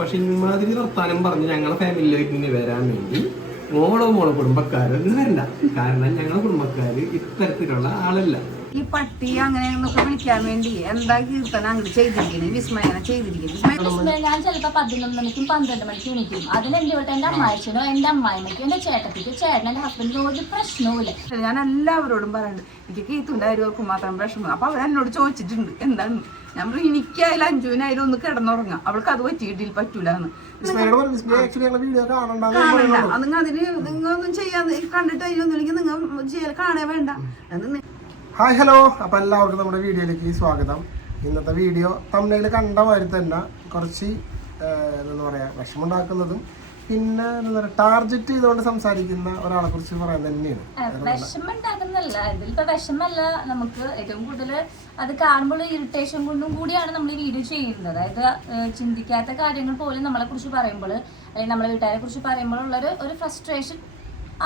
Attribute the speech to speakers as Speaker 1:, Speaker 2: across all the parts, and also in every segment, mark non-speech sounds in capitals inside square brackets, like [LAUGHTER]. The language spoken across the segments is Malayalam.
Speaker 1: പക്ഷെ ഇമാതിരി വർത്താനം പറഞ്ഞ് ഞങ്ങളെ ഫാമിലിയിലേക്ക് ഇനി വരാൻ വേണ്ടി മോളോ മോളോ കുടുംബക്കാരൊന്നും വരണ്ട കാരണം ഞങ്ങളെ കുടുംബക്കാര് ഇത്തരത്തിലുള്ള ആളല്ല.
Speaker 2: ഈ പട്ടി അങ്ങനെ എന്നൊക്കെ വിളിക്കാൻ വേണ്ടി എന്താ കീർത്തന അങ്ങനെ ചെയ്തിരിക്കുന്നത് വിസ്മയന ചെയ്തിരിക്കുന്നത്
Speaker 3: ഞാൻ ചിലപ്പോ പതിനൊന്ന് മണിക്കും പന്ത്രണ്ട് മണിക്കും വിളിക്കും. അതിന് എന്റെ വീട്ടിൽ എന്റെ അമ്മാച്ചനോ എന്റെ അമ്മായിമ്മയ്ക്കും എന്റെ ചേട്ടത്തിക്കും ചേട്ടൻ എന്റെ ഹസ്ബൻഡിനും ഒരു പ്രശ്നവുമില്ല.
Speaker 2: ഞാൻ എല്ലാവരോടും പറയുന്നുണ്ട് എനിക്ക് കീത്തുണ്ടായിരുന്നു മാത്രം വിഷമം. അപ്പൊ അവരെന്നോട് ചോദിച്ചിട്ടുണ്ട് എന്താണ്? പറഞ്ഞു എനിക്കായാലും അഞ്ജുവിനായാലും ഒന്ന് കിടന്നുറങ്ങാം. അവൾക്ക് അത് പറ്റിയിട്ടില്ല പറ്റൂല എന്ന് കാണണ്ട. നിങ്ങൾ അതിന് നിങ്ങൾ ഒന്നും ചെയ്യാൻ കണ്ടിട്ട് അതിനൊന്നുമില്ലെങ്കിൽ നിങ്ങൾ ചെയ്യാൻ കാണാൻ വേണ്ട.
Speaker 4: Hi hello. അപ്പൊ എല്ലാവർക്കും നമ്മുടെ വീഡിയോയിലേക്ക് സ്വാഗതം. ഇന്നത്തെ വീഡിയോ തമിഴിൽ കണ്ട മാതിരി തന്നെ കുറച്ച് എന്താ പറയാ വിഷമുണ്ടാക്കുന്നതും പിന്നെ എന്താ പറയുക ടാർഗറ്റ് ചെയ്തുകൊണ്ട് സംസാരിക്കുന്ന ഒരാളെ കുറിച്ച് പറയാൻ തന്നെയാണ്.
Speaker 3: വിഷമം ഉണ്ടാകുന്നല്ല ഇതിലിപ്പോ വിഷമല്ല നമുക്ക് ഏറ്റവും കൂടുതൽ അത് കാണുമ്പോൾ ഇറിറ്റേഷൻ കൊണ്ടും കൂടിയാണ് നമ്മൾ ഈ വീഡിയോ ചെയ്യുന്നത്. അതായത് ചിന്തിക്കാത്ത കാര്യങ്ങൾ പോലും നമ്മളെ കുറിച്ച് പറയുമ്പോൾ അല്ലെങ്കിൽ നമ്മളെ വീട്ടുകാരെ കുറിച്ച് പറയുമ്പോൾ ഉള്ളൊരു ഒരു ഫ്രസ്ട്രേഷൻ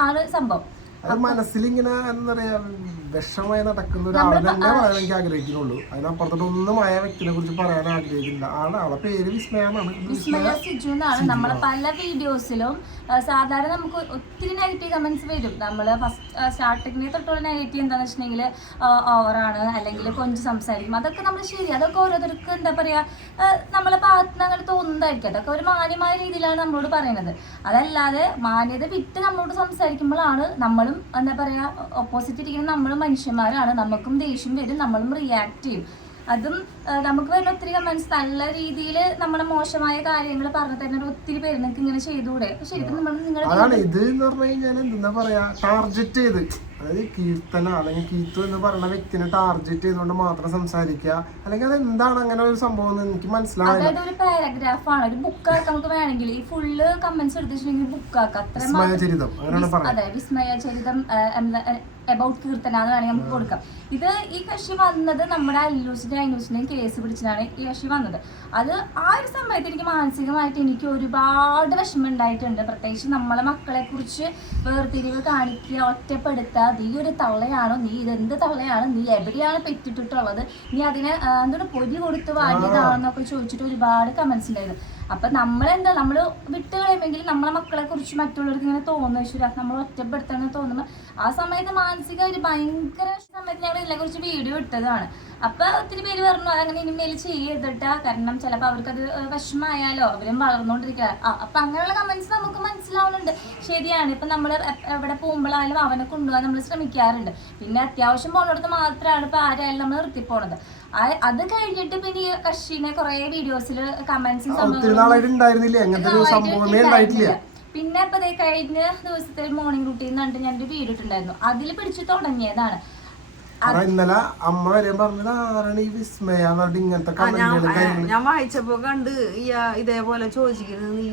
Speaker 3: ആണ് സംഭവം.
Speaker 4: മനസ്സിലിങ്ങനെ എന്താ പറയാ വിഷമായി നടക്കുന്ന ഒരാളെ തന്നെ പറയാൻ എനിക്ക് ആഗ്രഹിക്കുന്നുള്ളൂ. അതിനപ്പുറത്തോട്ട് ഒന്നും ആയ വ്യക്തിനെ കുറിച്ച് പറയാൻ ആഗ്രഹിക്കുന്നില്ല. ആണ് ആളെ പേര് വിസ്മയമാണ്
Speaker 3: വിസ്മയ സിജു എന്നാണ്. നമ്മളെ പല വീഡിയോസിലും സാധാരണ നമുക്ക് ഒത്തിരി നെഗറ്റീവ് കമൻസ് വരും. നമ്മൾ ഫസ്റ്റ് സ്റ്റാർട്ടിങ്ങിനെ തൊട്ടുള്ള നെഗറ്റീവ് എന്താണെന്ന് വെച്ചിട്ടുണ്ടെങ്കിൽ ഓവറാണ് അല്ലെങ്കിൽ കൊഞ്ച് സംസാരിക്കും. അതൊക്കെ നമ്മൾ ശരി അതൊക്കെ ഓരോരുത്തർക്ക് എന്താ പറയുക നമ്മളെ ഭാഗത്ത് നിന്ന് അങ്ങനെ തോന്നുന്നതായിരിക്കും. അതൊക്കെ ഒരു മാന്യമായ രീതിയിലാണ് നമ്മളോട് പറയുന്നത് അതല്ലാതെ മാന്യത വിട്ട് നമ്മളോട് സംസാരിക്കുമ്പോഴാണ് നമ്മളും എന്താ പറയുക ഓപ്പോസിറ്റ് ഇരിക്കുന്ന നമ്മളും മനുഷ്യന്മാരാണ്. നമുക്കും ദേഷ്യം വരും നമ്മളും റിയാക്ട് ചെയ്യും. അതും നമുക്ക് വരുന്ന ഒത്തിരി കമന്റ്സ് നല്ല രീതിയിൽ നമ്മുടെ മോശമായ കാര്യങ്ങൾ പറഞ്ഞു തരുന്ന ഒത്തിരി പേര് നിങ്ങൾക്ക് ഇങ്ങനെ ചെയ്തുകൂടെ? ശരിക്കും നമ്മൾ നിങ്ങളുടെ
Speaker 4: അതാണ് ഇത് എന്ന് പറഞ്ഞു കഴിഞ്ഞാൽ എന്തെന്നാ പറയാ ടാർഗറ്റ് ചെയ്ത്. അതായത് കീർത്തന അല്ലെങ്കിൽ കീത്തു എന്ന് പറയുന്ന വ്യക്തിനെ ടാർഗറ്റ് ചെയ്തുകൊണ്ട് മാത്രം സംസാരിക്കുക. അല്ലെങ്കിൽ അത് എന്താണ് അങ്ങനെ ഒരു സംഭവം എന്ന് എനിക്ക് മനസ്സിലാവില്ല.
Speaker 3: അതായത് ഒരു പാരഗ്രാഫ് ആണ് ഒരു ബുക്ക് ആക്കാം നമുക്ക് വേണമെങ്കിൽ. ഈ ഫുള്ള് കമന്റ്സ് എടുത്തിട്ടുണ്ടെങ്കിൽ ബുക്ക് ആക്കാം. അത്ര
Speaker 4: വിസ്മയ ചരിതം അങ്ങനെയാണ് പറയുന്നത്.
Speaker 3: അതെ അബൌട്ട് കീർത്തന എന്ന് വേണമെങ്കിൽ നമുക്ക് കൊടുക്കാം. ഇത് ഈ കക്ഷി വന്നത് നമ്മുടെ അല്ലൂസിന്റെ അനൂസിന്റെയും കേസ് പിടിച്ചിട്ടാണ് ഈ കക്ഷി വന്നത്. അത് ആ ഒരു സമയത്ത് എനിക്ക് മാനസികമായിട്ട് എനിക്ക് ഒരുപാട് വിഷമം ഉണ്ടായിട്ടുണ്ട്. പ്രത്യേകിച്ച് നമ്മളെ മക്കളെ കുറിച്ച് വേർതിരിവ് കാണിക്കുക ഒറ്റപ്പെടുത്തുക നീ ഒരു തള്ളയാണോ? നീ ഇതെന്ത് തള്ളയാണ് നീ എവിടെയാണ് പെറ്റിട്ടിട്ടുള്ളത് നീ അതിനെ എന്താണ് പൊരി കൊടുത്ത് വാങ്ങിയതാണെന്നൊക്കെ ചോദിച്ചിട്ട് ഒരുപാട് കമന്റ്സ് ഉണ്ടായിരുന്നു. അപ്പൊ നമ്മളെന്താ നമ്മൾ വിട്ട് കളയുമെങ്കിൽ നമ്മളെ മക്കളെ കുറിച്ച് മറ്റുള്ളവർക്ക് ഇങ്ങനെ തോന്നുന്നു ഈശ്വര നമ്മൾ ഒറ്റപ്പെടുത്തണം തോന്നുമ്പോൾ ആ സമയത്ത് മാനസിക ഒരു ഭയങ്കര സമയത്ത് ഞങ്ങൾ ഇതിനെ കുറിച്ച് വീഡിയോ ഇട്ടതാണ്. അപ്പൊ ഒത്തിരി പേര് പറഞ്ഞു അതങ്ങനെ ഇനിമേൽ ചെയ്യരുതട്ടാ കാരണം ചിലപ്പോൾ അവർക്കത് വിഷമമായാലോ അവരും വളർന്നുകൊണ്ടിരിക്കുക അപ്പൊ അങ്ങനെയുള്ള കമന്റ്സ് നമുക്ക് മനസ്സിലാവുന്നുണ്ട്. ശരിയാണ്. ഇപ്പൊ നമ്മൾ എവിടെ പോകുമ്പോഴായാലും അവനെ കൊണ്ടുപോകാൻ നമ്മൾ ശ്രമിക്കാറുണ്ട്. പിന്നെ അത്യാവശ്യം പോകുന്നിടത്ത് മാത്രമാണ് ഇപ്പൊ ആരായാലും നമ്മൾ നിർത്തിപ്പോണത് ആ- അത് കഴിഞ്ഞിട്ട് പിന്നെ ഈ കക്ഷിനെ കുറെ വീഡിയോസിൽ കമന്റ്സ്
Speaker 4: അങ്ങനത്തെ സംഭവമേ
Speaker 3: പിന്നെ ഇപ്പൊ ദേ കഴിഞ്ഞ ദിവസത്തെ മോർണിംഗ് റുട്ടീൻ ഞാൻ ഞാനൊരു വീഡിയോ ഇട്ടുണ്ടായിരുന്നു അതിൽ പിടിച്ചു തുടങ്ങിയതാണ്.
Speaker 4: ഇന്നലെ അമ്മ വരെ പറഞ്ഞത് ആരാണ് ഈ വിസ്മയ ഇങ്ങനത്തെ
Speaker 2: ഞാൻ വായിച്ചപ്പോ കണ്ട് ഇതേപോലെ ചോദിക്കുന്നത് നീ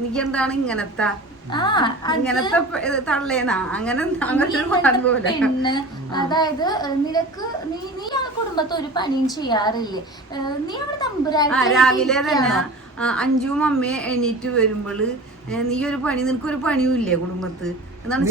Speaker 2: നീ- എന്താണ് ഇങ്ങനത്തെ?
Speaker 3: ആ
Speaker 2: ഇങ്ങനത്തെ തള്ളേന്നാ? അങ്ങനെ
Speaker 3: അതായത് നിനക്ക് നീ നീ കുടുംബത്തെ ഒരു പണിയും ചെയ്യാറില്ലേ? നീ അവിടെ
Speaker 2: ആ
Speaker 3: തമ്പുരാട്ടി
Speaker 2: രാവിലെ തന്നെ അഞ്ചും അമ്മയും എണീറ്റ് വരുമ്പോൾ നീ ഒരു പണി നിനക്ക് ഒരു പണിയും ഇല്ലേ കുടുംബത്ത്? എന്നാണ്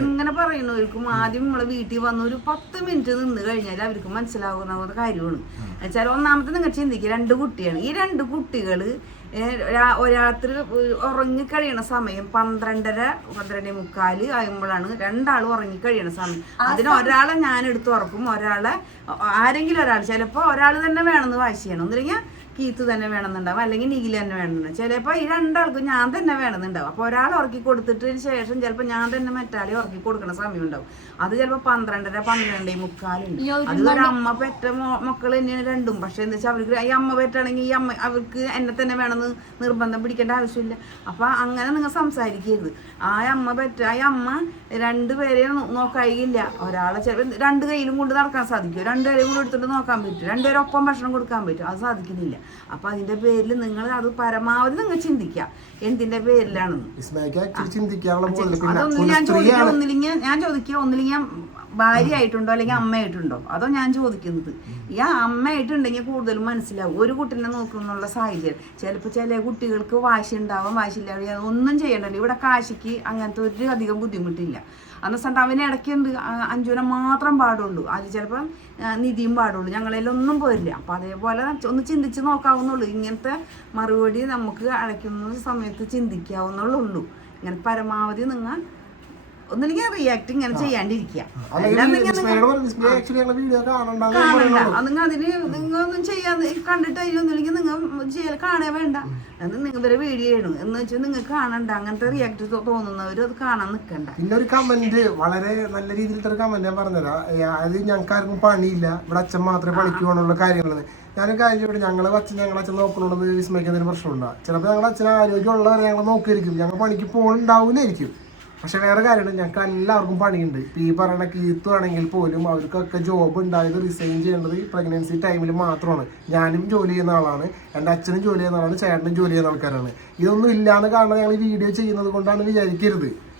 Speaker 4: എങ്ങനെ
Speaker 2: പറയണവർക്കും ആദ്യം നമ്മളെ വീട്ടിൽ വന്ന് ഒരു പത്ത് മിനിറ്റ് നിന്ന് കഴിഞ്ഞാൽ അവർക്ക് മനസ്സിലാകുന്ന കാര്യമാണ്. വെച്ചാൽ ഒന്നാമത്തെ നിങ്ങൾ ചിന്തിക്കുക രണ്ട് കുട്ടിയാണ്. ഈ രണ്ട് കുട്ടികൾ രാത്രി ഉറങ്ങി കഴിയണ സമയം പന്ത്രണ്ടര പന്ത്രണ്ടേ മുക്കാൽ ആകുമ്പോഴാണ് രണ്ടാൾ ഉറങ്ങി കഴിയണ സമയം. അതിന് ഒരാളെ ഞാൻ എടുത്ത് ഉറക്കും ഒരാളെ ആരെങ്കിലും ഒരാൾ. ചിലപ്പോ ഒരാൾ തന്നെ വേണമെന്ന് വാശി ചെയ്യണം കീത്ത് തന്നെ വേണമെന്നുണ്ടാവും അല്ലെങ്കിൽ നീല തന്നെ വേണമെന്നുണ്ടാവും. ചിലപ്പോൾ ഈ രണ്ടാൾക്കും ഞാൻ തന്നെ വേണമെന്നുണ്ടാവും. അപ്പോൾ ഒരാൾ ഉറക്കി കൊടുത്തിട്ടതിന് ശേഷം ചിലപ്പോൾ ഞാൻ തന്നെ മറ്റാളെ ഉറക്കി കൊടുക്കുന്ന സമയം ഉണ്ടാവും. അത് ചിലപ്പോൾ പന്ത്രണ്ടര പന്ത്രണ്ടേ മുക്കാലുണ്ട്.
Speaker 3: ഈ ഒരു
Speaker 2: അത് അമ്മ പെറ്റ മക്കൾ തന്നെയാണ് രണ്ടും. പക്ഷെ എന്താ വെച്ചാൽ അവർക്ക് ഈ അമ്മ പെറ്റാണെങ്കിൽ ഈ അമ്മ അവർക്ക് എന്നെ തന്നെ വേണമെന്ന് നിർബന്ധം പിടിക്കേണ്ട ആവശ്യമില്ല. അപ്പോൾ അങ്ങനെ നിങ്ങൾ സംസാരിക്കരുത്. ആ അമ്മ പെറ്റ ആ അമ്മ രണ്ടുപേരെ നോക്കായില്ല. ഒരാളെ ചിലപ്പോൾ രണ്ട് കയ്യിലും കൊണ്ട് നടക്കാൻ സാധിക്കും. രണ്ടുപേരെയും കൂടെ എടുത്തിട്ട് നോക്കാൻ പറ്റും. രണ്ടുപേരും ഒപ്പം ഭക്ഷണം കൊടുക്കാൻ പറ്റും. അത് സാധിക്കുന്നില്ല. അപ്പൊ അതിന്റെ പേരിൽ നിങ്ങൾ അത് പരമാവധി നിങ്ങൾ ചിന്തിക്കുക. എന്തിന്റെ
Speaker 4: പേരിലാണ്?
Speaker 2: ഞാൻ ചോദിക്കുക ഒന്നില്ലെങ്കിൽ ഞാൻ ചോദിക്കുക ഒന്നില്ലെങ്കിൽ ഭാര്യ ആയിട്ടുണ്ടോ അല്ലെങ്കിൽ അമ്മയായിട്ടുണ്ടോ? അതോ ഞാൻ ചോദിക്കുന്നത്. ഈ അമ്മയായിട്ടുണ്ടെങ്കിൽ കൂടുതലും മനസ്സിലാവും. ഒരു കുട്ടീനെ നോക്കുന്നുള്ള സാഹചര്യം. ചിലപ്പോൾ ചില കുട്ടികൾക്ക് വാശി ഉണ്ടാവാം വാശിയില്ലാതെ ഒന്നും ചെയ്യണ്ടല്ലോ. ഇവിടെ കാശിക്ക് അങ്ങനത്തെ ഒരു അധികം ബുദ്ധിമുട്ടില്ല. അന്ന് അവനെ ഇടയ്ക്കുണ്ട്. അഞ്ജുവിനെ മാത്രം പാടുള്ളൂ. അത് ചിലപ്പം നിധിയും പാടുള്ളൂ. ഞങ്ങളതിലൊന്നും പോരില്ല. അപ്പം അതേപോലെ ഒന്ന് ചിന്തിച്ച് നോക്കാവുന്നുള്ളൂ. ഇങ്ങനത്തെ മറുപടി നമുക്ക് അടയ്ക്കുന്ന സമയത്ത് ചിന്തിക്കാവുന്നുള്ളൂ. ഇങ്ങനെ പരമാവധി നിങ്ങൾ ഒന്നില്ലെങ്കിൽ റിയാക്ട് ഇങ്ങനെ ചെയ്യാണ്ടിരിക്കുക. കാണണ്ട നിങ്ങൾ അതിന് നിങ്ങൾ ചെയ്യാതെ കണ്ടിട്ട് അതിനൊന്നുമില്ലെങ്കിൽ നിങ്ങൾ ചെയ്യാൻ കാണേ വേണ്ട. അത് നിങ്ങൾ ഇവരെ വീഡിയോ ചെയ്യണം. എന്ന് വെച്ചാൽ നിങ്ങൾക്ക് കാണണ്ട. അങ്ങനത്തെ റിയാക്ട് തോന്നുന്നവർ അത് കാണാൻ നിൽക്കണ്ട
Speaker 4: പിന്നെ ഒരു കമന്റ് വളരെ നല്ല രീതിയിലത്തെ ഒരു കമന്റ് ഞാൻ പറഞ്ഞുതരാം. അത് ഞങ്ങൾക്ക് ആർക്കും പണിയില്ല. ഇവിടെ അച്ഛൻ മാത്രമേ പണിക്ക് പോകണുള്ള കാര്യങ്ങളാണ് ഞാനൊരു കാര്യം ഇവിടെ ഞങ്ങളെ അച്ഛൻ ഞങ്ങളെ അച്ഛൻ നോക്കണമെന്ന് വിസ്മയിക്കുന്നതിന് പ്രശ്നമുണ്ടാകും ചിലപ്പോൾ ഞങ്ങളുടെ അച്ഛൻ ആരോഗ്യമുള്ളവരെ ഞങ്ങൾ നോക്കിയിരിക്കും ഞങ്ങൾ പണിക്ക് പോകുന്നുണ്ടാവില്ലായിരിക്കും പക്ഷെ വേറെ കാര്യമാണ് ഞങ്ങൾക്ക് എല്ലാവർക്കും പണിയുണ്ട്. ഇപ്പം ഈ പറയുന്ന കീത്തു ആണെങ്കിൽ പോലും അവർക്കൊക്കെ ജോബ് ഉണ്ടായത് റിസൈൻ ചെയ്യേണ്ടത് ഈ പ്രഗ്നൻസി ടൈമിൽ മാത്രമാണ്. ഞാനും ജോലി ചെയ്യുന്ന ആളാണ് എന്റെ അച്ഛനും ജോലി ചെയ്യുന്ന ആളാണ് ചേട്ടനും ജോലി ചെയ്യുന്ന ആൾക്കാരാണ്. ഇതൊന്നും ഇല്ലാന്ന് കാരണം ഞങ്ങൾ വീഡിയോ ചെയ്യുന്നത് കൊണ്ടാണ് വിചാരിക്കരുത്.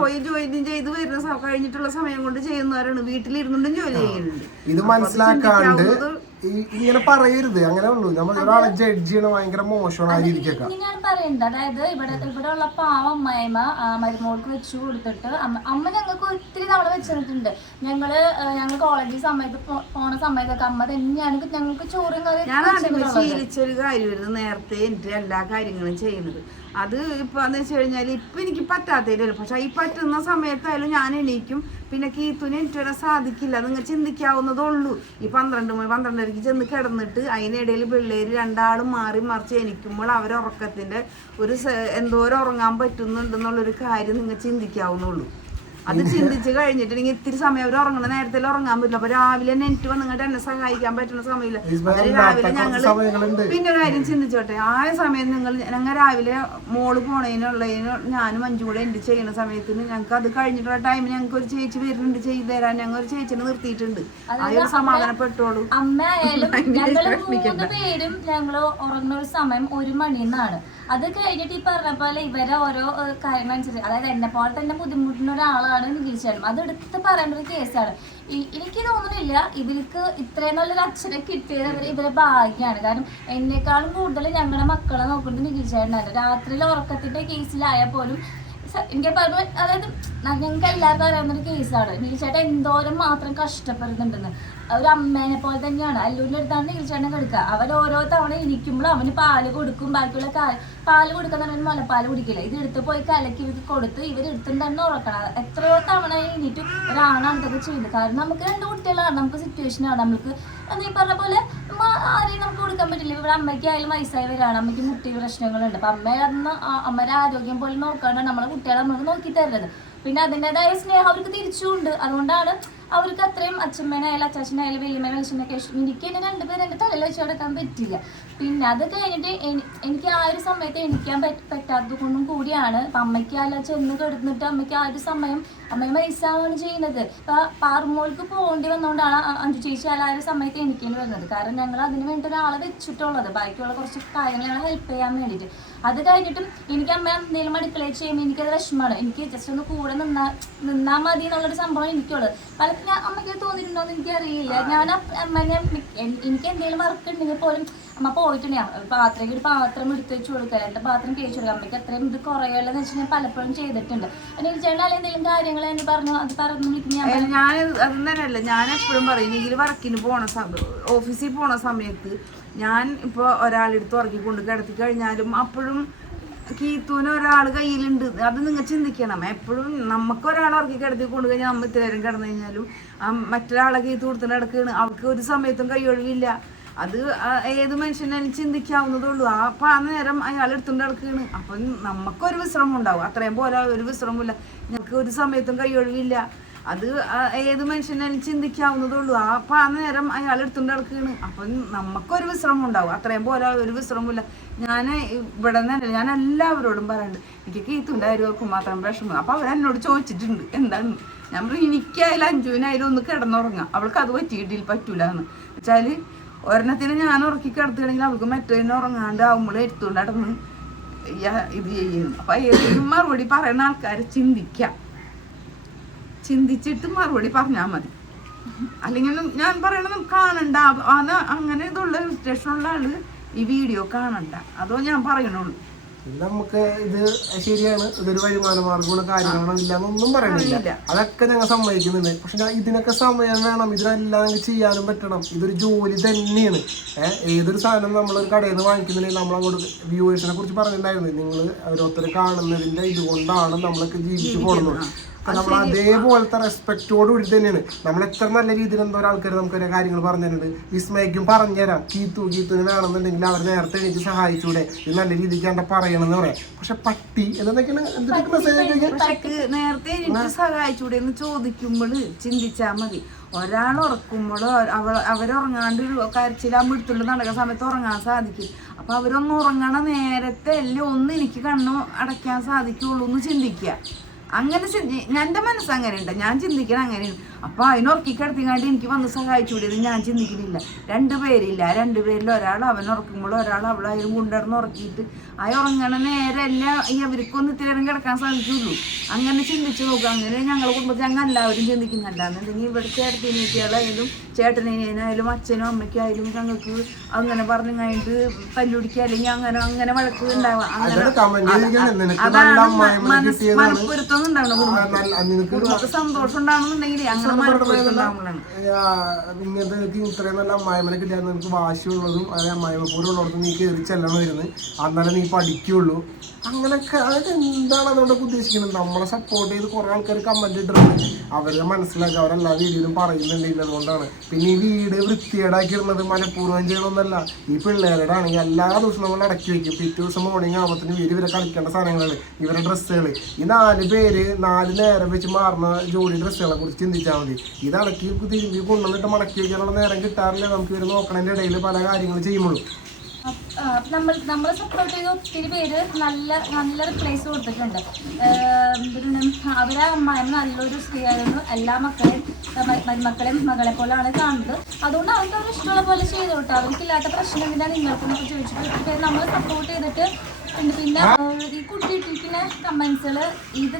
Speaker 2: പോയി ജോയിൻ ചെയ്ത് വരുന്ന സ- കഴിഞ്ഞിട്ടുള്ള സമയം കൊണ്ട് ചെയ്യുന്നവരാണ്. വീട്ടിലിരുന്നുകൊണ്ടും ജോലി ചെയ്യുന്നുണ്ട്.
Speaker 4: ഇത് മനസ്സിലാക്കാണ്ട് ഈ- ഇങ്ങനെ പറയരുത്. അങ്ങനെ ഉള്ളൂ. നമ്മൾ ഒരാളെ ജഡ്ജ് ചെയ്യണ ഭയങ്കര മോശമാണ് ആ രീതിക്കൊക്കെ.
Speaker 3: പറയുന്നത് അതായത് ഇവിടെ ഇവിടെ ഉള്ള പാവ അമ്മായിമ്മ മരുമോൾക്ക് വെച്ചു കൊടുത്തിട്ട് അമ്മ ഞങ്ങൾക്ക് ഒത്തിരി തവണ വെച്ചിട്ടുണ്ട്. ഞങ്ങൾ ഞങ്ങൾ കോളേജിൽ സമയത്ത് പോണ സമയത്തൊക്കെ അമ്മ തന്നെയാണ് ഞങ്ങൾക്ക് ചോറും കറിയും
Speaker 2: ഞാൻ ആദ്യമേ. ശീലിച്ചൊരു കാര്യമായിരുന്നു നേരത്തെ എന്റെ എല്ലാ കാര്യങ്ങളും ചെയ്യുന്നത്. അത് ഇപ്പൊ എന്ന് വെച്ച് കഴിഞ്ഞാൽ ഇപ്പൊ എനിക്ക് പറ്റാത്തതിലല്ലോ. പക്ഷെ ഈ പറ്റുന്ന സമയത്തായാലും ഞാൻ എണീക്കും. പിന്നെ കീത്തുവിന് എനിക്ക് വരാൻ സാധിക്കില്ല. നിങ്ങൾ ചിന്തിക്കാവുന്നതേ ഉള്ളൂ ഈ പന്ത്രണ്ട് മണി പന്ത്രണ്ടരയ്ക്ക് ചെന്ന് കിടന്നിട്ട് അതിനിടയിൽ പിള്ളേര് രണ്ടാളും മാറി മറിച്ച് എനിക്കുമ്പോൾ അവരുറക്കത്തിന്റെ ഒരു എന്തോരം ഉറങ്ങാൻ പറ്റുന്നുണ്ടെന്നുള്ളൊരു കാര്യം നിങ്ങൾ ചിന്തിക്കാവുന്നുള്ളൂ അത് ചിന്തിച്ച് കഴിഞ്ഞിട്ടുണ്ടെങ്കിൽ ഇത്തിരി സമയം അവർ ഉറങ്ങണ നേരത്തിൽ ഉറങ്ങാൻ പറ്റില്ല. അപ്പൊ രാവിലെ തന്നെ എനിക്ക് വന്നിട്ട് എന്നെ സഹായിക്കാൻ പറ്റുന്ന സമയമില്ല. രാവിലെ ഞങ്ങൾ
Speaker 4: സമയങ്ങളുണ്ട്.
Speaker 2: പിന്നെ ഒരു കാര്യം ചിന്തിച്ചോട്ടെ. ആ സമയം നിങ്ങൾ ഞങ്ങൾ രാവിലെ മോൾ പോണതിനുള്ളതിന് ഞാനും മഞ്ജു കൂടെ എന്റെ ചെയ്യുന്ന സമയത്തിന്. ഞങ്ങൾക്ക് അത് കഴിഞ്ഞിട്ടുള്ള ടൈമിൽ ഞങ്ങൾക്ക് ഒരു ചേച്ചി വരുന്നുണ്ട് ചെയ്തു തരാൻ. ഞങ്ങൾ ഒരു ചേച്ചിനെ നിർത്തിയിട്ടുണ്ട്. അതൊരു സമാധാനപ്പെട്ടോളൂ.
Speaker 3: അമ്മ ആയാലും [LAUGHS] മൂന്ന് പേരും ഞങ്ങൾ ഉറങ്ങുന്ന ഒരു സമയം ഒരു മണിന്നാണ്. അത് കഴിഞ്ഞിട്ട് ഈ പറഞ്ഞ പോലെ ഇവരെ ഓരോ കാര്യങ്ങൾ അനുസരിച്ച് അതായത് എന്നെ പോലെ തന്നെ ബുദ്ധിമുട്ടുന്ന ഒരാളാണ് നിരീക്ഷണം അത് എടുത്ത് പറയേണ്ട ഒരു കേസാണ് എനിക്ക് തോന്നുന്നില്ല ഇവർക്ക് ഇത്രയും നല്ലൊരു അച്ഛനെ കിട്ടിയത് ഇവർ ഭാഗ്യമാണ് കാരണം എന്നെക്കാളും കൂടുതൽ ഞങ്ങളുടെ മക്കളെ നോക്കുന്നത് നിരീക്ഷണമാണ് രാത്രിയിലെ ഉറക്കത്തിന്റെ കേസിലായാൽ പോലും എനിക്ക് പറഞ്ഞു അതായത് ഞങ്ങൾക്ക് എല്ലാവർക്കും അറിയാവുന്ന ഒരു കേസാണ് നീച്ചേട്ടൻ എന്തോരം മാത്രം കഷ്ടപ്പെടുന്നുണ്ടെന്ന്. ഒരു അമ്മേനെ പോലെ തന്നെയാണ്. അല്ലൂരിന്റെ അടുത്താണ് നീച്ചേട്ടനെ കിടക്കുക. അവൻ ഓരോ തവണ ഇരിക്കുമ്പോഴും അവന് പാൽ കൊടുക്കും. ബാക്കിയുള്ള കാ- പാൽ കൊടുക്കുന്ന അവന് മുലപ്പാൽ കുടിക്കില്ല. ഇത് എടുത്ത് പോയി കലക്കി ഇവർക്ക് കൊടുത്ത് ഇവർ എടുത്തും തന്നെ ഉറക്കണം എത്രയോ തവണ എണീറ്റ് ഒരാണാണ് ഇതൊക്കെ ചെയ്യുന്നത്. കാരണം നമുക്ക് രണ്ട് കുട്ടികളാണ്. നമുക്ക് സിറ്റുവേഷൻ ആണ്. നമുക്ക് നീ പറഞ്ഞ പോലെ ആരെയും നമുക്ക് കൊടുക്കാൻ പറ്റില്ല. ഇവിടെ അമ്മയ്ക്കായാലും വയസ്സായവരാണ് അമ്മയ്ക്ക് മുട്ടി പ്രശ്നങ്ങളുണ്ട്. അപ്പൊ അമ്മ അന്ന് അമ്മയുടെ ആരോഗ്യം പോലും നോക്കാണ്ട് നമ്മളെ കുട്ടികളെ നമ്മൾ നോക്കി തരുന്നത് പിന്നെ അതിന്റെതായ സ്നേഹം അവർക്ക് തിരിച്ചുണ്ട് അതുകൊണ്ടാണ് അവർക്ക് അത്രയും അച്ഛമ്മേനായാലും അച്ചാച്ചനായാലും വലിയമ്മേനെ വെളിച്ചെണ്ണൊക്കെ ഇഷ്ടം. എനിക്ക് എന്നെ രണ്ടുപേരും എന്റെ തലയിൽ വെച്ച് കിടക്കാൻ പറ്റില്ല. പിന്നെ അത് കഴിഞ്ഞിട്ട് എനിക്ക് ആ ഒരു സമയത്ത് എണിക്കാൻ പറ്റ പറ്റാത്തത് കൊണ്ടും കൂടിയാണ്. അപ്പം അമ്മയ്ക്ക് അല്ല ചെന്ന് കിടന്നിട്ട് അമ്മയ്ക്ക് ആ ഒരു സമയം അമ്മയെ വയസ്സാവാണ് ചെയ്യുന്നത്. ഇപ്പം പാറുമോൾക്ക് പോകേണ്ടി വന്നുകൊണ്ടാണ് അഞ്ചു ചേച്ചി ആ ഒരു സമയത്ത് എണിക്കേണ്ടി വരുന്നത് കാരണം ഞങ്ങൾ അതിന് വേണ്ടി ഒരാളെ വെച്ചിട്ടുള്ളത്. ബാക്കിയുള്ള കുറച്ച് കാര്യങ്ങൾ ഹെൽപ്പ് ചെയ്യാൻ വേണ്ടിയിട്ട്. അത് കഴിഞ്ഞിട്ടും എനിക്ക് അമ്മ എന്തെങ്കിലും അടുക്കളയിൽ ചെയ്യുമ്പോൾ എനിക്കത് വിഷമമാണ്. എനിക്ക് ജസ്റ്റ് ഒന്ന് കൂടെ നിന്നാ നിന്നാൽ മതി എന്നുള്ളൊരു സംഭവം എനിക്കുള്ളത് പലപ്പോഴും ഞാൻ അമ്മയ്ക്ക് തോന്നിയിട്ടുണ്ടോ എന്ന് എനിക്കറിയില്ല. ഞാൻ അമ്മനെ എനിക്ക് എന്തെങ്കിലും വർക്ക് ഉണ്ടെങ്കിൽ പോലും അമ്മ പോയിട്ടുണ്ട്. ഞാൻ ഒരു പാത്രം ഒരു പാത്രം എടുത്ത് വെച്ച് കൊടുക്കുക. രണ്ട് പാത്രം കഴിച്ചു കൊടുക്കുക. അമ്മയ്ക്ക് അത്രയും ഇത് കുറയുള്ളതെന്ന് വെച്ച് ഞാൻ പലപ്പോഴും ചെയ്തിട്ടുണ്ട്. എനിക്ക് ചേട്ടൻ എന്തെങ്കിലും കാര്യങ്ങൾ എന്ന് പറഞ്ഞു അത് പറഞ്ഞു വിളിക്കുന്ന ഞാൻ
Speaker 2: അത് തന്നെയല്ല. ഞാൻ എപ്പോഴും പറയും നീൽ വർക്കിന് പോണ സമയം ഓഫീസിൽ പോണ സമയത്ത് ഞാൻ ഇപ്പോൾ ഒരാളെടുത്ത് ഉറക്കി കൊണ്ട് കിടത്തി കഴിഞ്ഞാലും അപ്പോഴും കീത്തൂന് ഒരാൾ കയ്യിലുണ്ട്. അത് നിങ്ങൾ ചിന്തിക്കണം. എപ്പോഴും നമുക്ക് ഒരാൾ ഉറക്കി കിടത്തി കൊണ്ട് കഴിഞ്ഞാൽ നമ്മൾ ഇത്രയും കിടന്നു കഴിഞ്ഞാലും ആ മറ്റൊരാളെ കീത്ത് കൊടുത്തിട്ട് കിടക്കുകയാണ് അവർക്ക് ഒരു സമയത്തും കൈയൊഴിവില്ല അത് ഏത് മനുഷ്യനും ചിന്തിക്കാവുന്നതേ ഉള്ളൂ ആ അപ്പം ആ നേരം അയാൾ എടുത്തുകൊണ്ട് കിടക്കുകയാണ് അപ്പം നമുക്കൊരു വിശ്രമം ഉണ്ടാവും. അത്രയും പോലെ ഒരു വിശ്രമമില്ല ഞങ്ങൾക്ക് ഒരു സമയത്തും കൈയൊഴിവില്ല അത് ഏത് മനുഷ്യനും ചിന്തിക്കാവുന്നതേ ഉള്ളൂ ആ അപ്പം ആ നേരം അയാൾ എടുത്തുകൊണ്ട് കിടക്കുകയാണ് അപ്പം നമുക്കൊരു വിശ്രമം ഉണ്ടാവും. അത്രയും പോലെ ഒരു വിശ്രമമില്ല ഞാൻ ഇവിടെ നിന്നല്ല ഞാൻ എല്ലാവരോടും പറയുന്നുണ്ട് എനിക്ക് കീത്തുണ്ട് ആരും മാത്രം വിഷമം. അപ്പം അവരെന്നോട് ചോദിച്ചിട്ടുണ്ട് എന്താണ്? ഞാൻ പറഞ്ഞു എനിക്കായാലും അഞ്ചുവിനായാലും ഒന്ന് കിടന്നുറങ്ങാം. അവൾക്ക് അത് പറ്റിയിട്ടില്ല പറ്റൂലെന്ന്. വെച്ചാൽ ഒരെണ്ണത്തിന് ഞാൻ ഉറക്കി കിടത്തുകയാണെങ്കിൽ അവൾക്ക് മറ്റേതിനെ ഉറങ്ങാണ്ട് ആവുമ്പോൾ നടന്ന് ഇത് ചെയ്യുന്നു. അപ്പം ഏതെങ്കിലും മറുപടി പറയുന്ന ആൾക്കാർ ചിന്തിക്കാം. ചിന്തിച്ചിട്ട് മറുപടി പറഞ്ഞാൽ മതി. അല്ലെങ്കിൽ ഞാൻ പറയണത് കാണണ്ട. അങ്ങനെ ഇതുള്ള ഇറിറ്റേഷനുള്ള ആൾ ഈ വീഡിയോ കാണണ്ട. അതോ ഞാൻ പറയണുള്ളൂ.
Speaker 4: ഇത് നമുക്ക് ഇത് ശരിയാണ്. ഇതൊരു വരുമാന മാർഗമുള്ള കാര്യങ്ങളാണ്. ഇല്ലാന്നൊന്നും പറയണില്ല
Speaker 2: ഇല്ല.
Speaker 4: അതൊക്കെ ഞങ്ങൾ സമ്മതിക്കുന്നുണ്ട്. പക്ഷെ ഇതിനൊക്കെ സമയം വേണം. ഇതിനെല്ലാം ചെയ്യാനും പറ്റണം. ഇതൊരു ജോലി തന്നെയാണ്. ഏതൊരു സാധനം നമ്മളൊരു കടയിൽ നിന്ന് വാങ്ങിക്കുന്നുണ്ടെങ്കിൽ നമ്മൾ അങ്ങോട്ട് വ്യൂവേഴ്സിനെ കുറിച്ച് പറഞ്ഞിട്ടുണ്ടായിരുന്നു. നിങ്ങൾ ഓരോരുത്തർ കാണുന്നതിന്റെ ഇതുകൊണ്ടാണ് നമ്മളൊക്കെ ജീവിച്ചു പോകുന്നത്. നമ്മൾ അതേപോലത്തെ റെസ്പെക്റ്റോട് കൂടി തന്നെയാണ്. നമ്മൾ എത്ര നല്ല രീതിയിൽ എന്തോ ആൾക്കാർ നമുക്ക് ഓരോ കാര്യങ്ങൾ പറഞ്ഞു തരുന്നുണ്ട്. വിസ്മയ്ക്കും പറഞ്ഞുതരാം കീത്തു കീത്തുവിന് വേണമെന്നുണ്ടെങ്കിൽ അവർ നേരത്തെ എനിക്ക് സഹായിച്ചൂടെ. ഇത് നല്ല രീതിക്ക് കണ്ട പറയണമെന്ന് പറയാം. പക്ഷെ പട്ടി എന്നൊക്കെയാണ് എന്തൊക്കെ മെസ്സേജ്
Speaker 2: നേരത്തെ എനിക്ക് സഹായിച്ചൂടെ എന്ന് ചോദിക്കുമ്പോൾ ചിന്തിച്ചാൽ മതി. ഒരാൾ ഉറക്കുമ്പോഴോ അവ അവരുറങ്ങാണ്ട് കരച്ചിലാകുമ്പോൾ എടുത്തുകൊണ്ട് നടക്കുന്ന സമയത്ത് ഉറങ്ങാൻ സാധിക്കും. അപ്പൊ അവരൊന്ന് ഉറങ്ങണ നേരത്തെ എല്ലാം ഒന്ന് എനിക്ക് കണ്ണു അടയ്ക്കാൻ സാധിക്കുള്ളൂ എന്ന് ചിന്തിക്കുക. അങ്ങനെ എന്റെ മനസ്സ് അങ്ങനെയുണ്ട്. ഞാൻ ചിന്തിക്കണം അങ്ങനെയാണ്. അപ്പൊ അതിനുറക്കിക്കിടത്തിങ്ങാണ്ട് എനിക്ക് വന്ന് സഹായിച്ചുകൂടി എന്ന് ഞാൻ ചിന്തിക്കുന്നില്ല. രണ്ടുപേരില്ല രണ്ടുപേരിൽ ഒരാൾ അവൻ ഉറക്കുമ്പോൾ ഒരാൾ അവളായാലും കൊണ്ടുവന്ന് ഉറക്കിയിട്ട് ആ ഉറങ്ങണ നേരമല്ല ഈ അവർക്കൊന്ന് ഇത്തിരി കിടക്കാൻ സാധിക്കുള്ളൂ അങ്ങനെ ചിന്തിച്ചു നോക്കുക. അങ്ങനെ ഞങ്ങൾ കുടുംബത്തിൽ ഞങ്ങൾ എല്ലാവരും ചിന്തിക്കുന്നുണ്ടാകുന്നുണ്ടെങ്കിൽ ഇവിടെ ചേട്ടനീറ്റികളായാലും ചേട്ടനായാലും അച്ഛനും അമ്മയ്ക്കും ആയാലും ഞങ്ങൾക്ക് അങ്ങനെ പറഞ്ഞു കഴിഞ്ഞിട്ട് തല്ലുപിടിക്കുക അല്ലെങ്കിൽ അങ്ങനെ അങ്ങനെ വഴക്ക് ഉണ്ടാവുക. അങ്ങനെ
Speaker 4: അതാണ് കമന്റ്
Speaker 2: മനപ്പൊരുത്തം ഉണ്ടാവണം കുടുംബത്തിൽ. സന്തോഷം ഉണ്ടാവണമെന്നുണ്ടെങ്കിൽ അങ്ങനെ
Speaker 4: ഇങ്ങനത്തെ എനിക്ക് ഇത്രയും നല്ല അമ്മായിമ്മനെ കിട്ടിയാൽ നിനക്ക് വാശിയുള്ളതും അതായത് അമ്മായിമ്മ പോലും ഉള്ളിടത്ത് നീ കയറി ചെല്ലണമായിരുന്നു അന്നേരം നീ പഠിക്കുള്ളൂ അങ്ങനെയൊക്കെ അതൊക്കെ എന്താണ് അതുകൊണ്ട് ഉദ്ദേശിക്കുന്നത്? നമ്മളെ സപ്പോർട്ട് ചെയ്ത് കുറെ ആൾക്കാർ കമന്റ് ഇട്ടിട്ടുണ്ട്. അവരെ മനസ്സിലാക്കി അവരെല്ലാ വീഡിയോയിലും പറയുന്നുണ്ട് ഇല്ലതുകൊണ്ടാണ് പിന്നെ ഈ വീട് വൃത്തികേടാക്കി ഇടുന്നത് മനഃപൂർവം ചെയ്യണമെന്നല്ല. ഈ പിള്ളേരുടെ ആണെങ്കിൽ എല്ലാ ദിവസവും നമ്മൾ അടക്കി വെക്കും. പിറ്റേ ദിവസം മോർണിംഗ് ആകുമ്പോഴത്തേനും ഇവർ ഇവരെ കളിക്കേണ്ട സാധനങ്ങൾ ഇവരുടെ ഡ്രസ്സുകൾ ഈ നാല് പേര് നാല് നേരം വെച്ച് മാറുന്ന ജോലി ഡ്രസ്സുകളെ കുറിച്ച് ചിന്തിച്ചാൽ മതി. ഇത് അടക്കി തിരുമ്പി കൊണ്ടുവന്നിട്ട് മടക്കി വെക്കാനുള്ള നേരം കിട്ടാറില്ല. നമുക്ക് ഇവർ നോക്കണതിന്റെ ഇടയിൽ പല കാര്യങ്ങൾ ചെയ്യുമ്പോഴും.
Speaker 3: നമ്മൾ നമ്മളെ സപ്പോർട്ട് ചെയ്ത ഒത്തിരി പേര് നല്ല നല്ല റിപ്ലേസ് കൊടുത്തിട്ടുണ്ട്. അവരെ അമ്മായും നല്ലൊരു സ്ത്രീയായിരുന്നു. എല്ലാ മക്കളെയും മരുമക്കളെയും മകളെ പോലെയാണ് കാണുന്നത്. അതുകൊണ്ട് അവർക്ക് അവർ ഇഷ്ടമുള്ള പോലെ ചെയ്തോട്ടെ അവർക്കില്ലാത്ത പ്രശ്നം എന്താണ് നിങ്ങൾക്കെന്നൊക്കെ ചോദിച്ചിട്ട് നമ്മൾ പേര് സപ്പോർട്ട് ചെയ്തിട്ട് പിന്നെ ഈ കുട്ടി ഇട്ടിരിക്കുന്ന കമന്റ്സുകൾ ഇത്